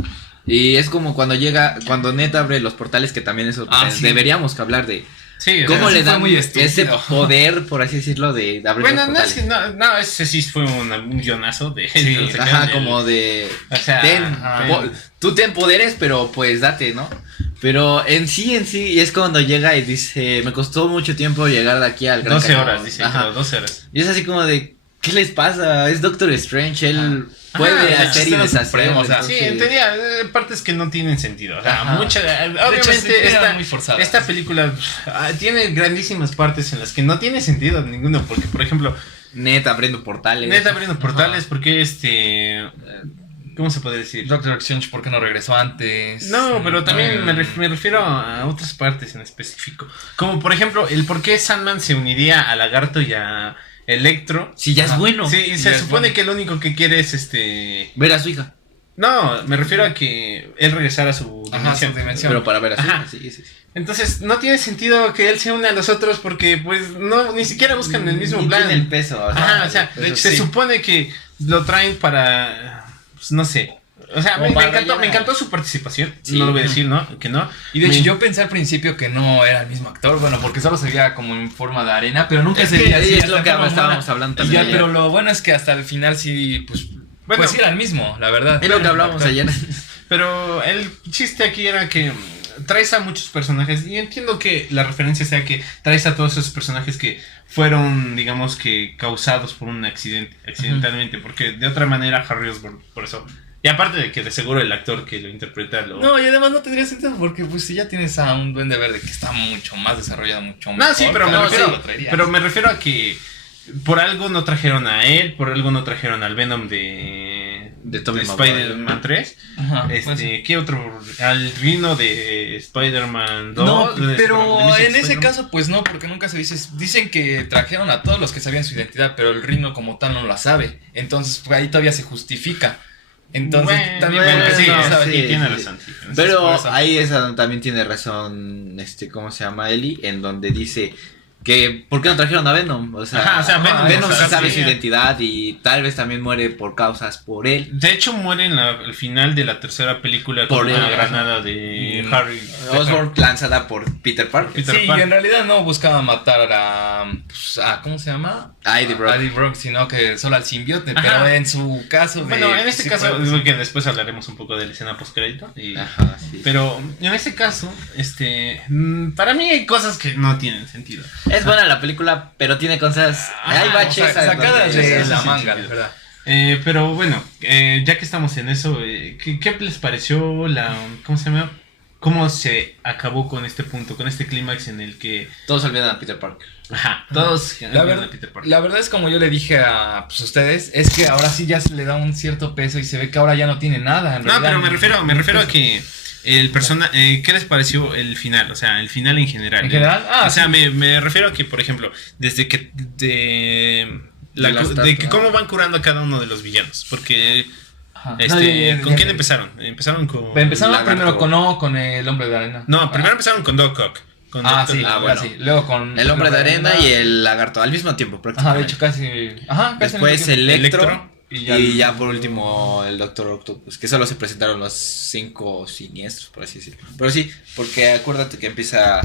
Y es como cuando Ned abre los portales, que también eso Sí. deberíamos hablar de. Sí, ¿Cómo sí le fue dan muy estúpido. ese poder, por así decirlo, de abrir Bueno, los no, es portales? que no, ese sí fue un guionazo de... Sí, no sé qué, Ajá, como de... O sea, tú ten poderes, pero pues date, ¿no? Pero en sí, es cuando llega y dice, me costó mucho tiempo llegar de aquí al Gran 12 Cañón. horas, dice, Ajá. pero 12 horas. Y es así como de, ¿qué les pasa? Es Doctor Strange, él puede Ajá, hacer y es el deshacer. supremo, o sea, Sí, entonces- tenía partes que no tienen sentido. O sea, Ajá. obviamente eran muy forzadas. esta película tiene grandísimas partes en las que no tiene sentido ninguno. Porque, por ejemplo, Ned abriendo portales. neta abriendo portales, porque ¿cómo se puede decir? Doctor Strange, ¿por qué no regresó antes? No, pero también me refiero a otras partes en específico. Como por ejemplo, el por qué Sandman se uniría a Lagarto y a Electro. Sí, ya es bueno. Sí, y Ya se es supone bueno. que lo único que quiere es Ver a su hija. No, me refiero a que él regresara a su Ajá, dimensión. su dimensión. Pero para ver a su Ajá. hija, sí. Entonces, no tiene sentido que él se une a los otros porque, pues, no, ni siquiera buscan el mismo Ni plan. tiene el peso. Ajá, o sea, el peso se sí. supone que lo traen para, pues, no sé. O sea, Como me para encantó, rellenar. me encantó su participación. Sí. No lo voy a decir, ¿no? Que no. Y de hecho Me- yo pensé al principio que no era el mismo actor, bueno, porque solo se veía como en forma de arena, pero nunca Es se que veía así. es hasta lo que forma estábamos humana. hablando Y ya, también. pero lo bueno es que hasta el final sí, pues, Bueno. pues sí era el mismo, la verdad. Es lo que hablábamos ayer. Pero el chiste aquí era que traes a muchos personajes y entiendo que la referencia sea que traes a todos esos personajes que fueron, digamos que, causados por un accidente, accidentalmente, porque de otra manera Harry Osborn, por eso. Y aparte de que de seguro el actor que lo interpreta lo... No, y además no tendría sentido porque pues si ya tienes a un Duende Verde que está mucho más desarrollado, mucho No, mejor. sí, pero claro, me refiero, lo traerías. pero me refiero a que por algo no trajeron a él, por algo no trajeron al Venom De Tobey Spider-Man 3. Ajá, pues sí. ¿Qué otro? Al Rhino de Spider-Man 2. No, de pero Amazing en ese Spider-Man. caso pues no, porque nunca se dice, dicen que trajeron a todos los que sabían su identidad, pero el Rhino como tal no la sabe, entonces pues, ahí todavía se justifica. Entonces también bueno, porque sí, no, sabe, sí, sí, tiene sí. razón. Sí. Entonces, Pero por eso. ahí es a donde también tiene razón, ¿cómo se llama? Eli, en donde dice que ¿por qué no trajeron a Venom? O sea, Ajá, o sea, Venom o sea, sí sabe sí. su identidad y tal vez también muere por causas por él. De hecho, muere al final de la tercera película Por con una él. granada de Harry. Osborn lanzada por Peter Parker. Peter sí, Pan. y en realidad no buscaba matar ¿cómo se llama? A Eddie Brock. A Eddie Brock, sino que solo al simbiote, Ajá. pero en su caso Bueno, en este sí caso, fue- es lo que después hablaremos un poco de la escena post-crédito. Ajá, sí. Pero en este caso, para mí hay cosas que no tienen sentido. Es buena la película, pero tiene cosas. Ajá, Hay o baches sea, sacadas donde- de sí, la sí, manga, sí. la verdad. Pero bueno, ya que estamos en eso, ¿qué les pareció ¿cómo se llama? cómo se acabó con este punto, con este clímax en el que Todos olvidan a Peter Parker. ajá, todos La olvidan a verdad, Peter Parker. la verdad es como yo le dije a pues, ustedes, es que ahora sí ya se le da un cierto peso y se ve que ahora ya no tiene nada. En No, realidad, pero me refiero a que el ¿qué les pareció el final? O sea, el final en general. En general, O sea, me refiero a que, por ejemplo, desde que de que cómo van curando a cada uno de los villanos, porque Ajá. ¿con quién empezaron? Empezaron con Empezaron Lagarto. primero con el hombre de arena. No, primero empezaron con Doc Ock. Con Ah, Doctor- sí, bueno. sí. Luego con El hombre de arena y el lagarto al mismo tiempo, Ajá, prácticamente. de hecho casi. Ajá, casi. Después al mismo tiempo. Electro. Y Y ya- ya por último el Doctor Octopus, que solo se presentaron los 5 siniestros, por así decirlo. Pero sí, porque acuérdate que empieza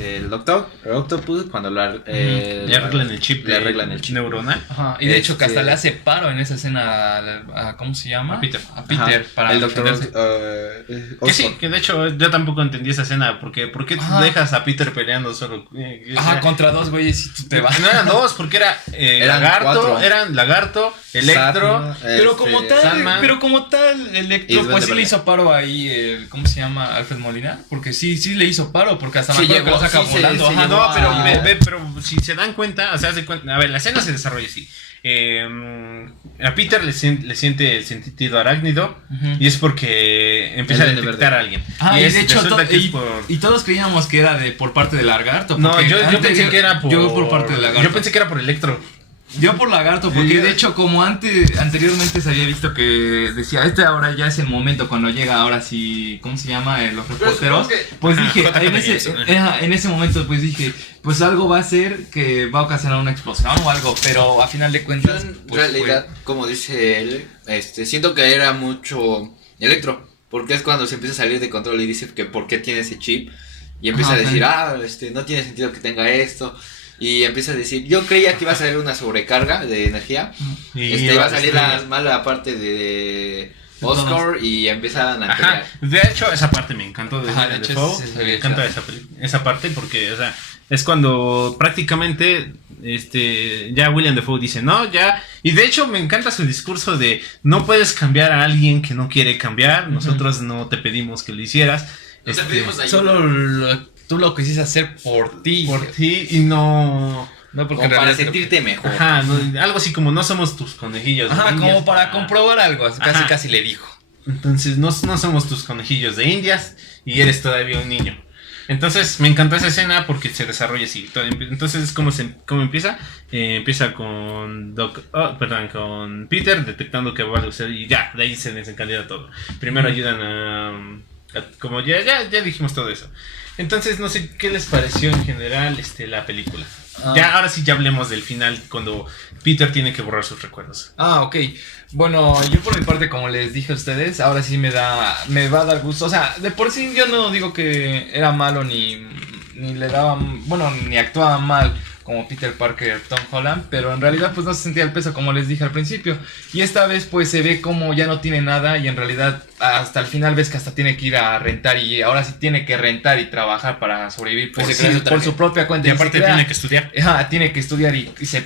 el Doctor Octopus cuando le arreglan el chip, le arreglan el chip. neuronal. Ajá, y de hecho que hasta Este- le hace paro en esa escena a ¿cómo se llama? A Peter. A Peter, Ajá, para el Doctor Que defenderse. sí, que de hecho yo tampoco entendí esa escena, porque ¿por qué Ajá. dejas a Peter peleando solo? Ajá, contra dos güeyes y tú te vas. No eran dos, porque Eran cuatro. eran Lagarto, Electro, Sandman, Pero como tal, Y Electro, Duende pues sí le Verde. hizo paro ahí, ¿cómo se llama? Alfred Molina, porque sí le hizo paro, porque hasta Sí me acuerdo que llegó, lo saca sí se- volando. se Ajá, llegó no, a- pero si se dan cuenta, o sea, a ver, la escena se desarrolla así. A Peter le siente el sentido arácnido Ujú. y es porque empieza a El Duende detectar Verde. a alguien. Ah, y de hecho, resulta que es y, por... y todos creíamos que era por parte de Lagarto. No, porque yo pensé que era por... Yo por parte de Lagarto. Yo pensé que era por Electro. Yo por Lagarto, porque Sí. de hecho como anteriormente se había visto que decía, ahora ya es el momento cuando llega ahora sí, ¿cómo se llama? Los reporteros. Pues Ajá, dije, JJ Jameson. en ese momento pues dije, pues algo va a ser que va a ocasionar una explosión o algo, pero a final de Yo cuentas... en pues, realidad, como dice él, siento que era mucho Electro, porque es cuando se empieza a salir de control y dice que por qué tiene ese chip y empieza Ajá, a decir, ok. no tiene sentido que tenga esto. Y empieza a decir, yo creía que iba a salir una sobrecarga de energía. Iba a salir la mala parte de Oscar y empezaban a Ajá, pelear. de hecho esa parte me encantó de Ajá, Willem de hecho, Dafoe, sí, se me había encanta hecho. esa parte porque, o sea, es cuando prácticamente ya Willem Dafoe dice, no, ya, y de hecho me encanta su discurso de no puedes cambiar a alguien que no quiere cambiar, nosotros no te pedimos que lo hicieras, No te pedimos ayuda. Solo tú lo quisiste hacer por ti. por ti y no... No, porque Como en para realidad- sentirte mejor. Ajá, algo así como no somos tus conejillos de Ajá, indias como para comprobar algo, Ajá. casi le dijo. Entonces no somos tus conejillos de indias y eres todavía un niño. Entonces me encantó esa escena porque se desarrolla así. Entonces, ¿cómo empieza? Empieza con con Peter detectando que va a suceder y ya, de ahí se desencadena todo. Primero ayudan como ya dijimos todo eso. Entonces, no sé qué les pareció en general la película. Ahora sí ya hablemos del final cuando Peter tiene que borrar sus recuerdos. Ok. Bueno, yo por mi parte, como les dije a ustedes, ahora sí me va a dar gusto. O sea, de por sí yo no digo que era malo ni le daba, bueno, ni actuaba mal como Peter Parker, Tom Holland, pero en realidad pues no se sentía el peso como les dije al principio. Y esta vez pues se ve como ya no tiene nada y en realidad hasta el final ves que hasta tiene que ir a rentar y ahora sí tiene que rentar y trabajar para sobrevivir Pues se crea su por traje. su propia cuenta. Y se aparte crea- tiene que estudiar. Ajá, tiene que estudiar y se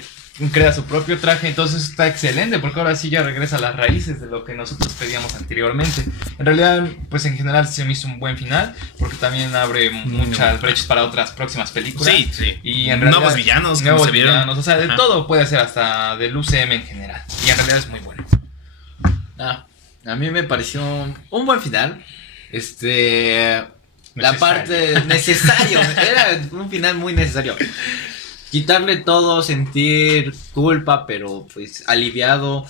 crea su propio traje, entonces está excelente porque ahora sí ya regresa a las raíces de lo que nosotros pedíamos anteriormente. En realidad, pues en general se me hizo un buen final porque también abre muchas brechas para otras próximas películas. Sí. Y en realidad, Nuevos villanos, como nuevos se vieron. villanos, o sea, de Ajá. todo puede ser hasta del UCM en general. Y en realidad es muy bueno. A mí me pareció un buen final. La Necesario. parte necesario, era un final muy necesario. Quitarle todo, sentir culpa, pero pues aliviado.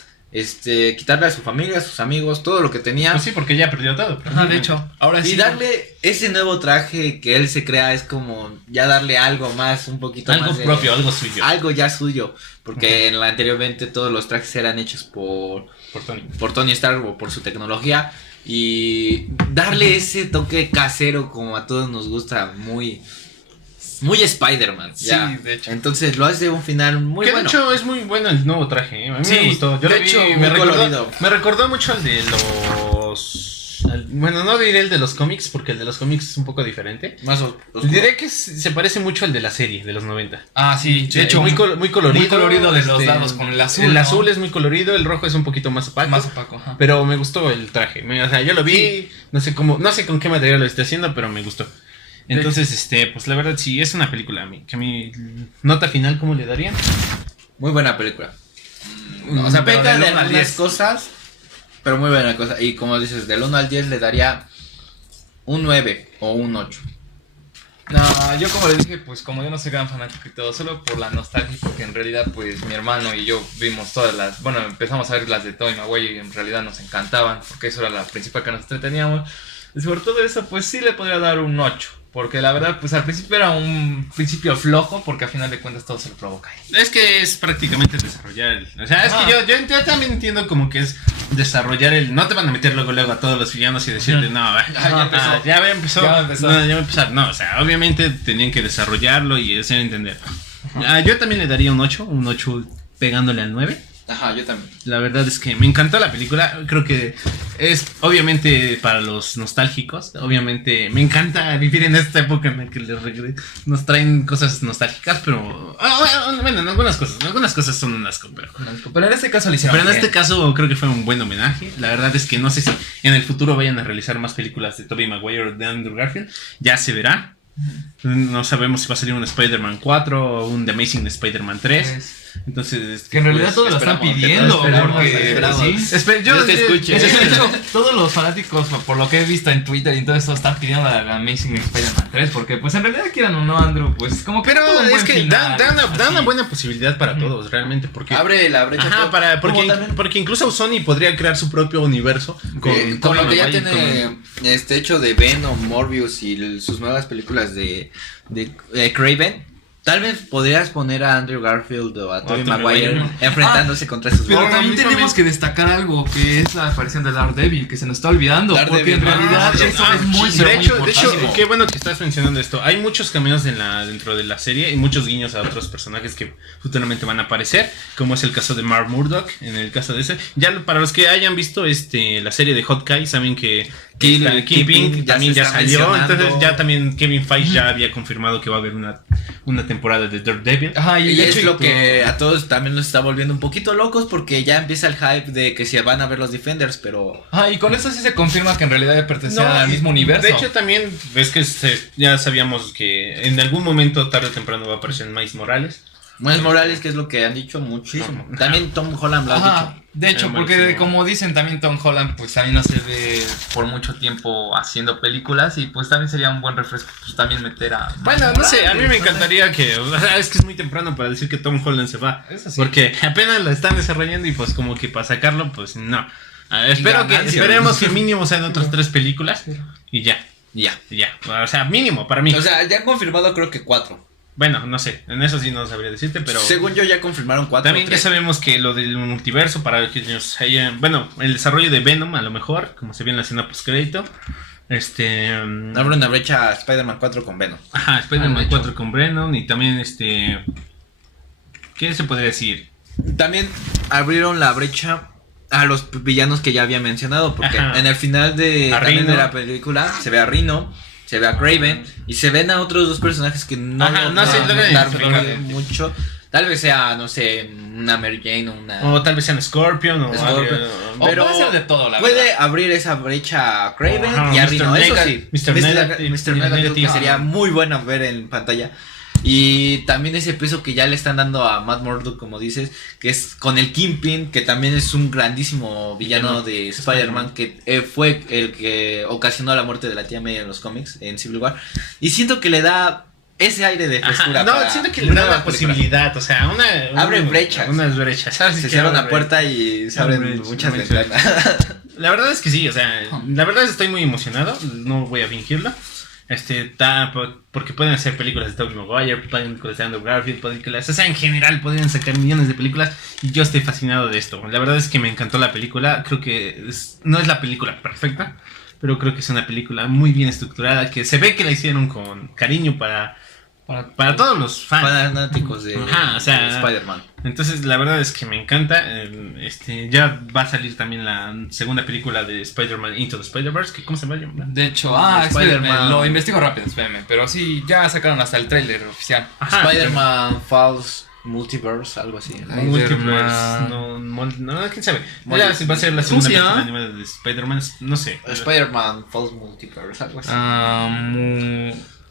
Quitarle a su familia, a sus amigos, todo lo que tenía. Pues sí, porque ya perdió todo. Ajá, de hecho, ahora Y sí. darle ese nuevo traje que él se crea es como ya darle algo más, un poquito Algo más de- propio, algo suyo. algo ya suyo, porque en la anteriormente todos los trajes eran hechos Por Tony. por Tony Stark o por su tecnología y darle ese toque casero como a todos nos gusta, muy Spider-Man. Sí, ya. de hecho. Entonces lo hace un final muy Que bueno. de hecho es muy bueno el nuevo traje. A mí Sí, me gustó. Yo de lo vi, hecho, me muy recordó, colorido. me recordó mucho al de los Bueno, no diré el de los cómics, porque el de los cómics es un poco diferente. Más oscuro. Diré que se parece mucho al de la serie de los 90. Ah, sí, de hecho, muy colorido. muy colorido de los lados con el azul. El ¿no? azul es muy colorido, el rojo es un poquito más opaco. Más opaco, ajá. Pero me gustó el traje. O sea, yo lo vi, no sé con qué material lo esté haciendo, pero me gustó. Entonces, pues la verdad sí, es una película que a mí, nota final, ¿cómo le darían? Muy buena película. O sea, pero peca del de 1 al algunas 10. cosas, pero muy buena cosa. Y como dices, del 1 al 10 le daría un 9 o un 8. No, yo como les dije, pues como yo no soy gran fanático y todo, solo por la nostalgia, porque en realidad pues mi hermano y yo vimos todas las, bueno, empezamos a ver las de Tobey Maguire y en realidad nos encantaban, porque eso era la principal que nos entreteníamos. Y sobre todo eso, pues sí le podría dar un 8. Porque la verdad, pues al principio era un principio flojo, porque al final de cuentas todo se lo provoca. Es que es prácticamente desarrollar o sea, es que yo también entiendo como que es desarrollar no te van a meter luego a todos los villanos y decirle, no, ya empezó. No, ya va a empezar. No, o sea, obviamente tenían que desarrollarlo y hacer entender. Yo también le daría un 8 pegándole al 9. Ajá, yo también. La verdad es que me encantó la película. Creo que es obviamente para los nostálgicos. Obviamente me encanta vivir en esta época en la que nos traen cosas nostálgicas, pero bueno, en algunas cosas son un asco, Pero en este caso le hicieron pero en bien. este caso creo que fue un buen homenaje. La verdad es que no sé si en el futuro vayan a realizar más películas de Tobey Maguire o de Andrew Garfield. Ya se verá. No sabemos si va a salir un Spider-Man 4 o un The Amazing Spider-Man 3. Entonces, que en realidad todos lo están pidiendo, porque Yo te escuché. De hecho, todos los fanáticos, por lo que he visto en Twitter y todo esto, están pidiendo la Amazing Spider-Man 3, porque pues en realidad quieran o no, Andrew, pues como que pero tuvo un es buen que final, da una buena posibilidad para todos, realmente, porque Abre la brecha. ajá, Como porque incluso Sony podría crear su propio universo con lo que ya Maguire, tiene hecho de Venom, Morbius y sus nuevas películas de Craven. Tal vez podrías poner a Andrew Garfield o a Tobey Maguire enfrentándose contra esos Pero villanos. también tenemos que destacar algo, que es la aparición de Daredevil, que se nos está olvidando, porque Daredevil. en realidad eso es muy, pero de muy hecho, importante. qué bueno que estás mencionando esto. Hay muchos cameos dentro de la serie y muchos guiños a otros personajes que futuramente van a aparecer, como es el caso de Mark Murdock. En el caso de ese, ya para los que hayan visto la serie de Hawkeye, saben que Kingpin también ya salió. Entonces ya también Kevin Feige ya había confirmado que va a haber una temporada de Daredevil. Ajá, Y de es hecho, lo que a todos también nos está volviendo un poquito locos, porque ya empieza el hype de que se van a ver los Defenders, pero... y con eso sí se confirma que en realidad pertenecían al mismo universo. De hecho, también ves que ya sabíamos que en algún momento, tarde o temprano, va a aparecer Miles Morales. Miles Morales, que es lo que han dicho muchísimo. También Tom Holland lo ha dicho. De hecho, porque como dicen también Tom Holland, pues también no se ve por mucho tiempo haciendo películas y pues también sería un buen refresco pues también meter a... Bueno, no sé, a mí me encantaría es que es muy temprano para decir que Tom Holland se va. Eso sí. Porque apenas la están desarrollando y pues como que para sacarlo, pues no. Esperemos que mínimo sean otras 3 películas y ya. O sea, mínimo para mí. O sea, ya han confirmado creo que 4. Bueno, no sé, en eso sí no sabría decirte, pero... Según yo ya confirmaron 4. También ya sabemos que lo del multiverso, para que ellos hayan... Bueno, el desarrollo de Venom, a lo mejor, como se ve en la escena postcrédito. Abre una brecha a Spider-Man 4 con Venom. Ajá, Spider-Man 4 con Venom y también ¿qué se podría decir? También abrieron la brecha a los villanos que ya había mencionado, porque en el final de la película se ve a Rhino, se ve a Kraven y se ven a otros 2 personajes que no se dar mucho. Tal vez sea, no sé, una Mary Jane o tal vez sean Scorpion pero puede ser de todo, la puede verdad. abrir esa brecha a Kraven y a Rhino. Eso sí, Mr. Negative, que sería muy bueno ver en pantalla. Y también ese peso que ya le están dando a Matt Murdock, como dices, que es con el Kingpin, que también es un grandísimo villano de Spider-Man, que fue el que ocasionó la muerte de la tía May en los cómics, en Civil War. Y siento que le da ese aire de frescura. Siento que le da una posibilidad, o sea, abre brechas. Unas brechas, ¿sabes? Se cierra una puerta y se abren muchas ventanas. La verdad es que sí, o sea, la verdad estoy muy emocionado, no voy a fingirlo. Porque pueden hacer películas de Tobey Maguire, películas de Andrew Garfield, películas, o sea, en general podrían sacar millones de películas y yo estoy fascinado de esto. La verdad es que me encantó la película, creo que no es la película perfecta, pero creo que es una película muy bien estructurada, que se ve que la hicieron con cariño para Para todos los fans. Fanáticos de, Ajá, o sea, de Spider-Man. Entonces la verdad es que me encanta. Ya va a salir también la segunda película de Spider-Man Into the Spider-Verse. ¿Cómo se llama? De hecho, Spider-Man. espérenme, lo investigo rápido, espérenme. Pero sí, ya sacaron hasta el tráiler oficial. Ajá. Spider-Man Falls Multiverse, algo así. Multiverse, no, quién sabe. Ya si va a ser la ¿Cómo segunda se llama? película animada de Spider-Man, no sé. Spider-Man Falls Multiverse, algo así.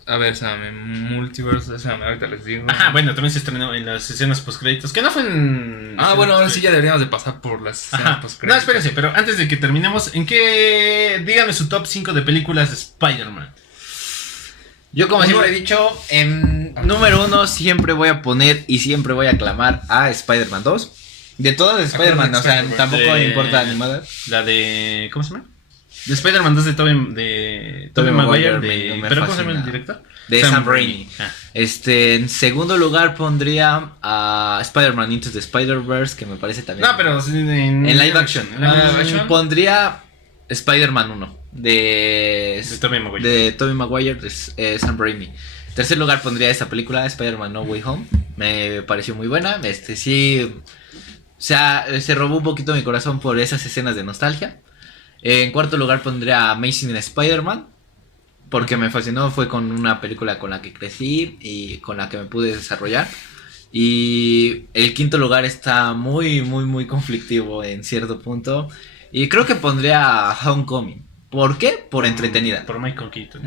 A ver, Multiverse, ahorita les digo. Ajá, bueno, también se estrenó en las escenas postcréditos, que no fue en... Bueno, ahora sí ya deberíamos de pasar por las escenas Ajá. No, espérense, pero antes de que terminemos, díganme su top 5 de películas de Spider-Man. Yo como siempre he dicho, en número 1 siempre voy a poner y siempre voy a aclamar a Spider-Man 2. De todas las Spider-Man, o sea, Spider-Man. tampoco me importa animada. La de... ¿Cómo se llama? De Spider-Man 2 de Tobey Maguire. ¿Pero cómo se llama el director? De Sam Raimi. Ah. En segundo lugar pondría a Spider-Man Into the Spider-Verse, que me parece también. No, pero en live action. live action. Pondría Spider-Man 1 de Tobey Maguire, de Sam Raimi. En tercer lugar pondría esta película, Spider-Man No Way Home. Me pareció muy buena. Sí, o sea, se robó un poquito mi corazón por esas escenas de nostalgia. En cuarto lugar pondría Amazing Spider-Man, porque me fascinó, fue con una película con la que crecí y con la que me pude desarrollar. Y el quinto lugar está muy, muy, muy conflictivo en cierto punto. Y creo que pondría Homecoming. ¿Por qué? Por entretenida. Por Michael Keaton.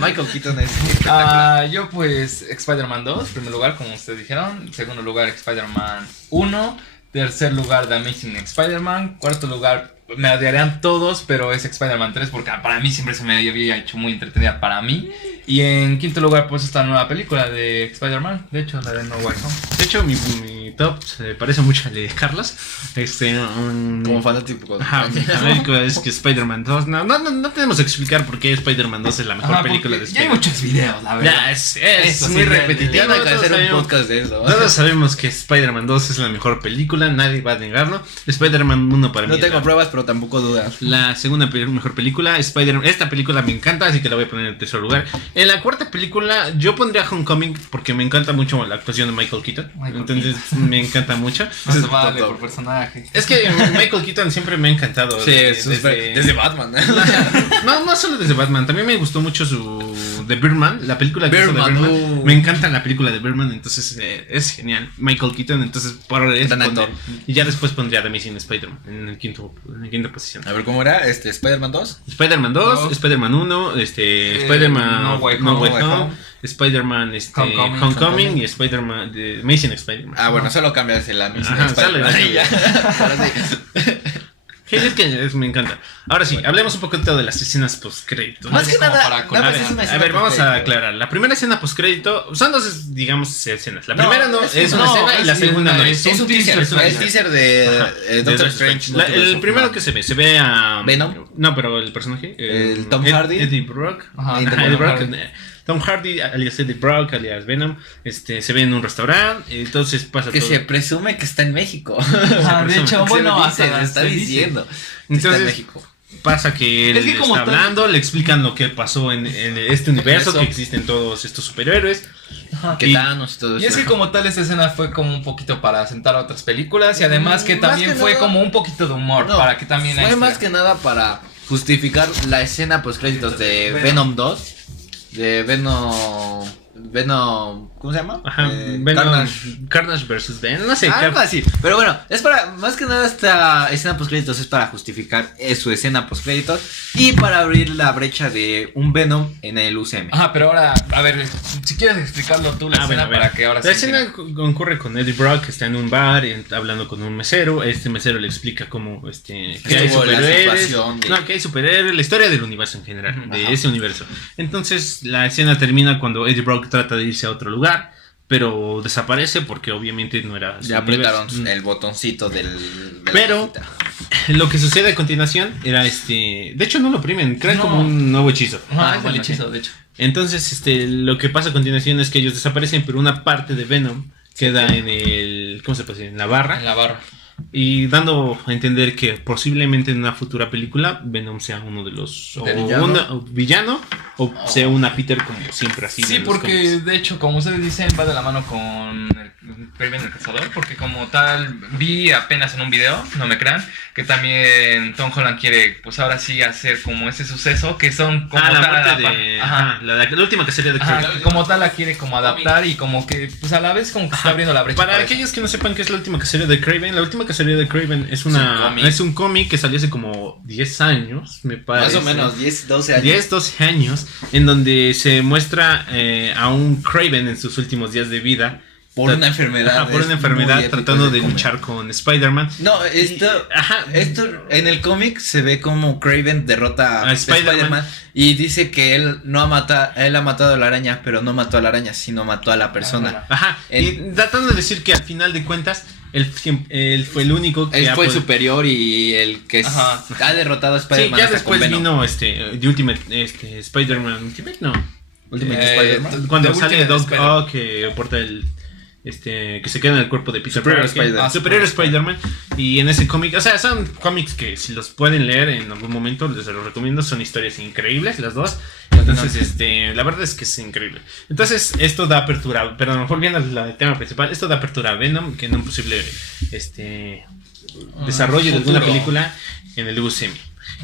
Michael Keaton es espectacular. Yo pues Spider-Man 2, primer lugar como ustedes dijeron. Segundo lugar Spider-Man 1. Tercer lugar The Amazing Spider-Man. Cuarto lugar, me odiarían todos, pero es Spider-Man 3 porque para mí siempre se me había hecho muy entretenida para mí. Y en quinto lugar pues esta nueva película de Spider-Man, de hecho la de No Way Home. De hecho mi top se parece mucho al de Carlos. Como fanático. Ajá, mi fanático es que Spider-Man 2. No tenemos que explicar por qué Spider-Man 2 es la mejor película de Spider-Man. Ya hay muchos videos, la verdad. Ya, es muy repetitivo. Hay que hacer un podcast de eso. Todos sabemos que Spider-Man 2 es la mejor película, nadie va a negarlo. Spider-Man 1 para mí. No tengo pruebas, pero tampoco dudas. La segunda mejor película, Spider-Man. Esta película me encanta, así que la voy a poner en tercer lugar. En la cuarta película, yo pondría Homecoming porque me encanta mucho la actuación de Michael Keaton. Entonces me encanta mucho. No se vale por personaje. Es que Michael Keaton siempre me ha encantado. Sí, desde Batman. No solo desde Batman, también me gustó mucho su de Birdman, la película que hizo de Birdman. Birdman. Me encanta la película de Birdman, entonces es genial. Michael Keaton, entonces por eso y ya después pondría The Amazing Spider-Man en la quinta posición. A ver, ¿cómo era? ¿Spider-Man 2? Spider-Man 2, Spider-Man 1, Spider-Man No Way Home, Spider-Man Homecoming y Spider-Man The Amazing Spider-Man. Bueno, solo cambias el Amazing Ajá, Spider-Man. sale. Sí, es que me encanta. Ahora sí, hablemos un poquito de las escenas postcréditos. Más que nada, A ver, vamos a aclarar. La primera escena postcrédito son dos, digamos, escenas. La primera no es una escena y la segunda no es. Es un teaser. Es el teaser de Doctor Strange. El primero que se ve a Venom. No, pero el personaje, el Tom Hardy. Eddie Brock. Ajá, Eddie Brock. Tom Hardy, alias Eddie Brock, alias Venom, se ve en un restaurante, entonces pasa que todo. se presume que está en México. De hecho, bueno, se está diciendo. Entonces, está en México. Pasa que él está hablando, le explican lo que pasó en este universo, que existen todos estos superhéroes. Que Thanos y todo eso. Y es que como tal esta escena fue como un poquito para sentar a otras películas y además que también fue como un poquito de humor para que también fue más que nada para justificar la escena post créditos de Venom 2. De Venom, ¿cómo se llama? Ajá, Carnage vs. Venom, no sé. Algo así. Pero bueno, es para, más que nada esta escena post créditos es para justificar su escena post créditos y para abrir la brecha de un Venom en el UCM. Ajá, pero ahora, a ver, si quieres explicarlo tú la escena para que ahora la escena ocurre con Eddie Brock, que está en un bar hablando con un mesero. Este mesero le explica cómo que hay superhéroes. Que hay superhéroes, la historia del universo en general, de ese universo. Entonces la escena termina cuando Eddie Brock trata de irse a otro lugar, pero desaparece porque obviamente no era ya apretaron el botoncito pero lo que sucede a continuación era de hecho no lo oprimen, crean como un nuevo hechizo. Es el hechizo, de hecho. Entonces lo que pasa a continuación es que ellos desaparecen, pero una parte de Venom queda en el, ¿cómo se puede decir? En la barra. Y dando a entender que posiblemente en una futura película Venom sea uno de los villano o sea una Peter como siempre así. Sí, porque de hecho, como ustedes dicen, va de la mano con Kraven el Cazador, porque como tal vi apenas en un video, no me crean, que también Tom Holland quiere, pues ahora sí hacer como ese suceso, que son como la tal muerte de la última que sería de Kraven. como tal la quiere como adaptar y como que pues a la vez como que está abriendo la brecha. Para aquellos que no sepan qué es la última cacería de Kraven, la última cacería de Kraven es un cómic que salió hace como 10 años, me parece. Más o menos, 10, 12 años. 10, 12 años, en donde se muestra a un Kraven en sus últimos días de vida. Por una enfermedad. Por una enfermedad, tratando de luchar con Spider-Man. No, esto en el cómic se ve como Kraven derrota a Spider-Man y dice que él ha matado a la araña, pero no mató a la araña, sino mató a la persona. Ajá. Y tratando de decir que al final de cuentas él fue el único que él fue el superior y el que ha derrotado a Spider-Man. Sí, ya después vino The Ultimate Spider-Man Ultimate, no. Ultimate Spider-Man. Cuando sale Doc Ock que porta que se queda en el cuerpo de Peter Parker, Superior Spider-Man. Y en ese cómic, o sea, son cómics que si los pueden leer en algún momento, les los recomiendo. Son historias increíbles, las dos. Entonces, la verdad es que es increíble. Entonces, esto da apertura, pero a lo mejor viendo el tema principal, esto da apertura a Venom, que en un posible desarrollo de alguna película en el UCM.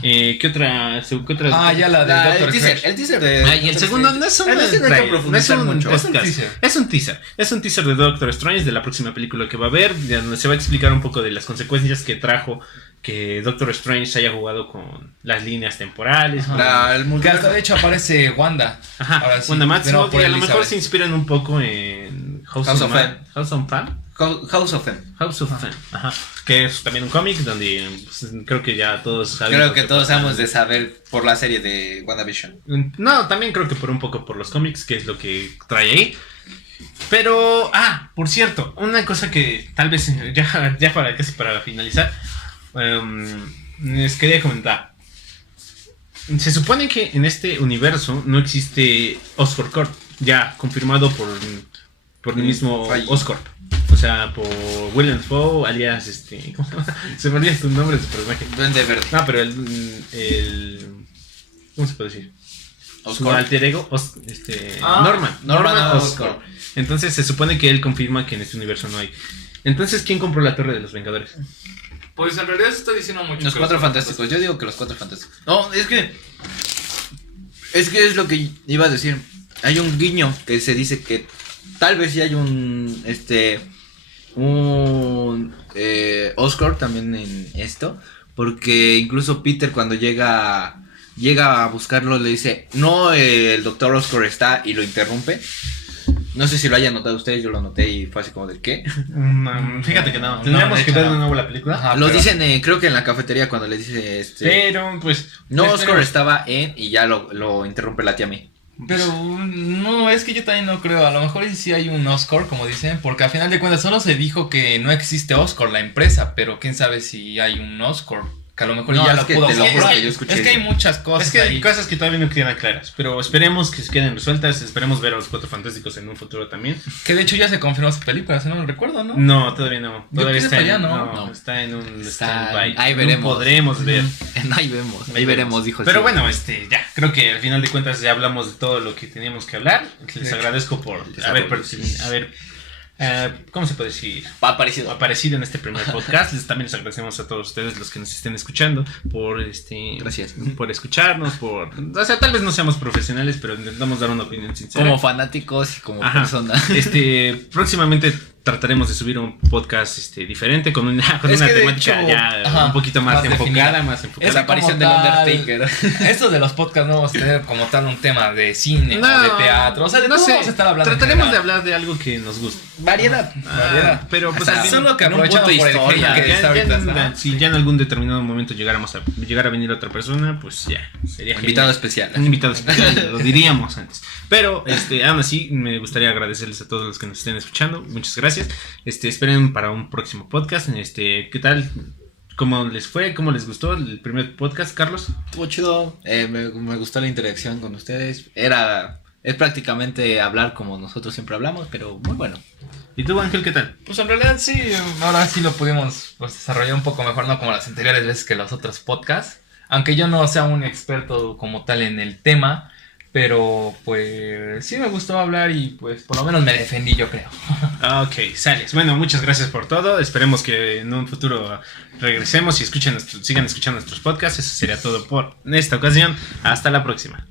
¿Qué otra? Ya la de Doctor Strange. El teaser de. Y el segundo no es un teaser. Es un teaser de Doctor Strange, de la próxima película que va a haber, donde se va a explicar un poco de las consecuencias que trajo que Doctor Strange haya jugado con las líneas temporales. Que hasta de hecho aparece Wanda. Ajá, Wanda Maximoff, y a lo mejor se inspiran un poco en House of Fame. Ajá. Que es también un cómic donde pues, creo que ya todos saben. Creo que todos sabemos de saber por la serie de WandaVision. No, también creo que por un poco por los cómics, que es lo que trae ahí. Pero, por cierto, una cosa que tal vez ya para finalizar, les quería comentar. Se supone que en este universo no existe Oscorp Corp, ya confirmado por el mismo Oscorp. O sea, por William Dafoe, alias ¿cómo se llama? Se me olvida tu nombre de su personaje. Duende Verde. No, pero ¿cómo se puede decir? Oscorp. Su alter ego, Norman Oscorp. Entonces se supone que él confirma que en este universo no hay. Entonces, ¿quién compró la Torre de los Vengadores? Pues en realidad se está diciendo mucho. Los Cuatro Fantásticos. Yo digo que los Cuatro Fantásticos. No, es que es lo que iba a decir. Hay un guiño que se dice que tal vez sí hay un Oscorp también en esto, porque incluso Peter cuando llega a buscarlo le dice, no, el Dr. Oscorp está, y lo interrumpe. No sé si lo hayan notado ustedes, yo lo noté y fue así como de ¿qué? Fíjate que no. Tendríamos que ver de nuevo la película. Lo dicen, creo que en la cafetería cuando le dice Pero pues no, Oscorp estaba y ya lo interrumpe la tía May. Pero no, es que yo también no creo. A lo mejor sí hay un Oscorp, como dicen, porque al final de cuentas solo se dijo que no existe Oscorp, la empresa, pero quién sabe si hay un Oscorp. Que a lo mejor ya lo pudo comprar. Es que hay muchas cosas. Es que hay cosas que todavía no quedan claras. Pero esperemos que se queden resueltas. Esperemos ver a los Cuatro Fantásticos en un futuro también. Que de hecho ya se confirmó esta película, si no lo recuerdo, ¿no? No, todavía no. Todavía está está en un stand-by. Ahí veremos. No podremos ver. Ahí veremos, dijo. Pero bueno, ya. Creo que al final de cuentas ya hablamos de todo lo que teníamos que hablar. Les agradezco por haber ¿cómo se puede decir? Aparecido en este primer podcast. También les agradecemos a todos ustedes los que nos estén escuchando por gracias por escucharnos, o sea, tal vez no seamos profesionales, pero intentamos dar una opinión sincera. Como fanáticos y como personas. Próximamente trataremos de subir un podcast diferente con una temática ya un poquito más enfocada. Es la aparición del Undertaker. Esto de los podcasts no vamos a tener como tal un tema de cine o de teatro. O sea, de todo vamos a estar hablando. Trataremos de hablar de algo que nos guste. Variedad. Pero pues solo que aprovechando por el clima que está ahorita. Si ya en algún determinado momento llegara a venir otra persona, pues ya sería invitado especial. Un invitado especial, lo diríamos antes. Pero aún así me gustaría agradecerles a todos los que nos estén escuchando. Muchas gracias. Esperen para un próximo podcast. ¿Qué tal? ¿Cómo les fue? ¿Cómo les gustó el primer podcast, Carlos? Estuvo chido. Me gustó la interacción con ustedes. Era Es prácticamente hablar como nosotros siempre hablamos, pero muy bueno. ¿Y tú, Ángel, qué tal? Pues en realidad sí, ahora sí lo pudimos pues, desarrollar un poco mejor, no como las anteriores veces que los otros podcasts. Aunque yo no sea un experto como tal en el tema, pero pues sí me gustó hablar y pues por lo menos me defendí, yo creo. Ok, sales. Bueno, muchas gracias por todo. Esperemos que en un futuro regresemos y sigan escuchando nuestros podcasts. Eso sería todo por esta ocasión. Hasta la próxima.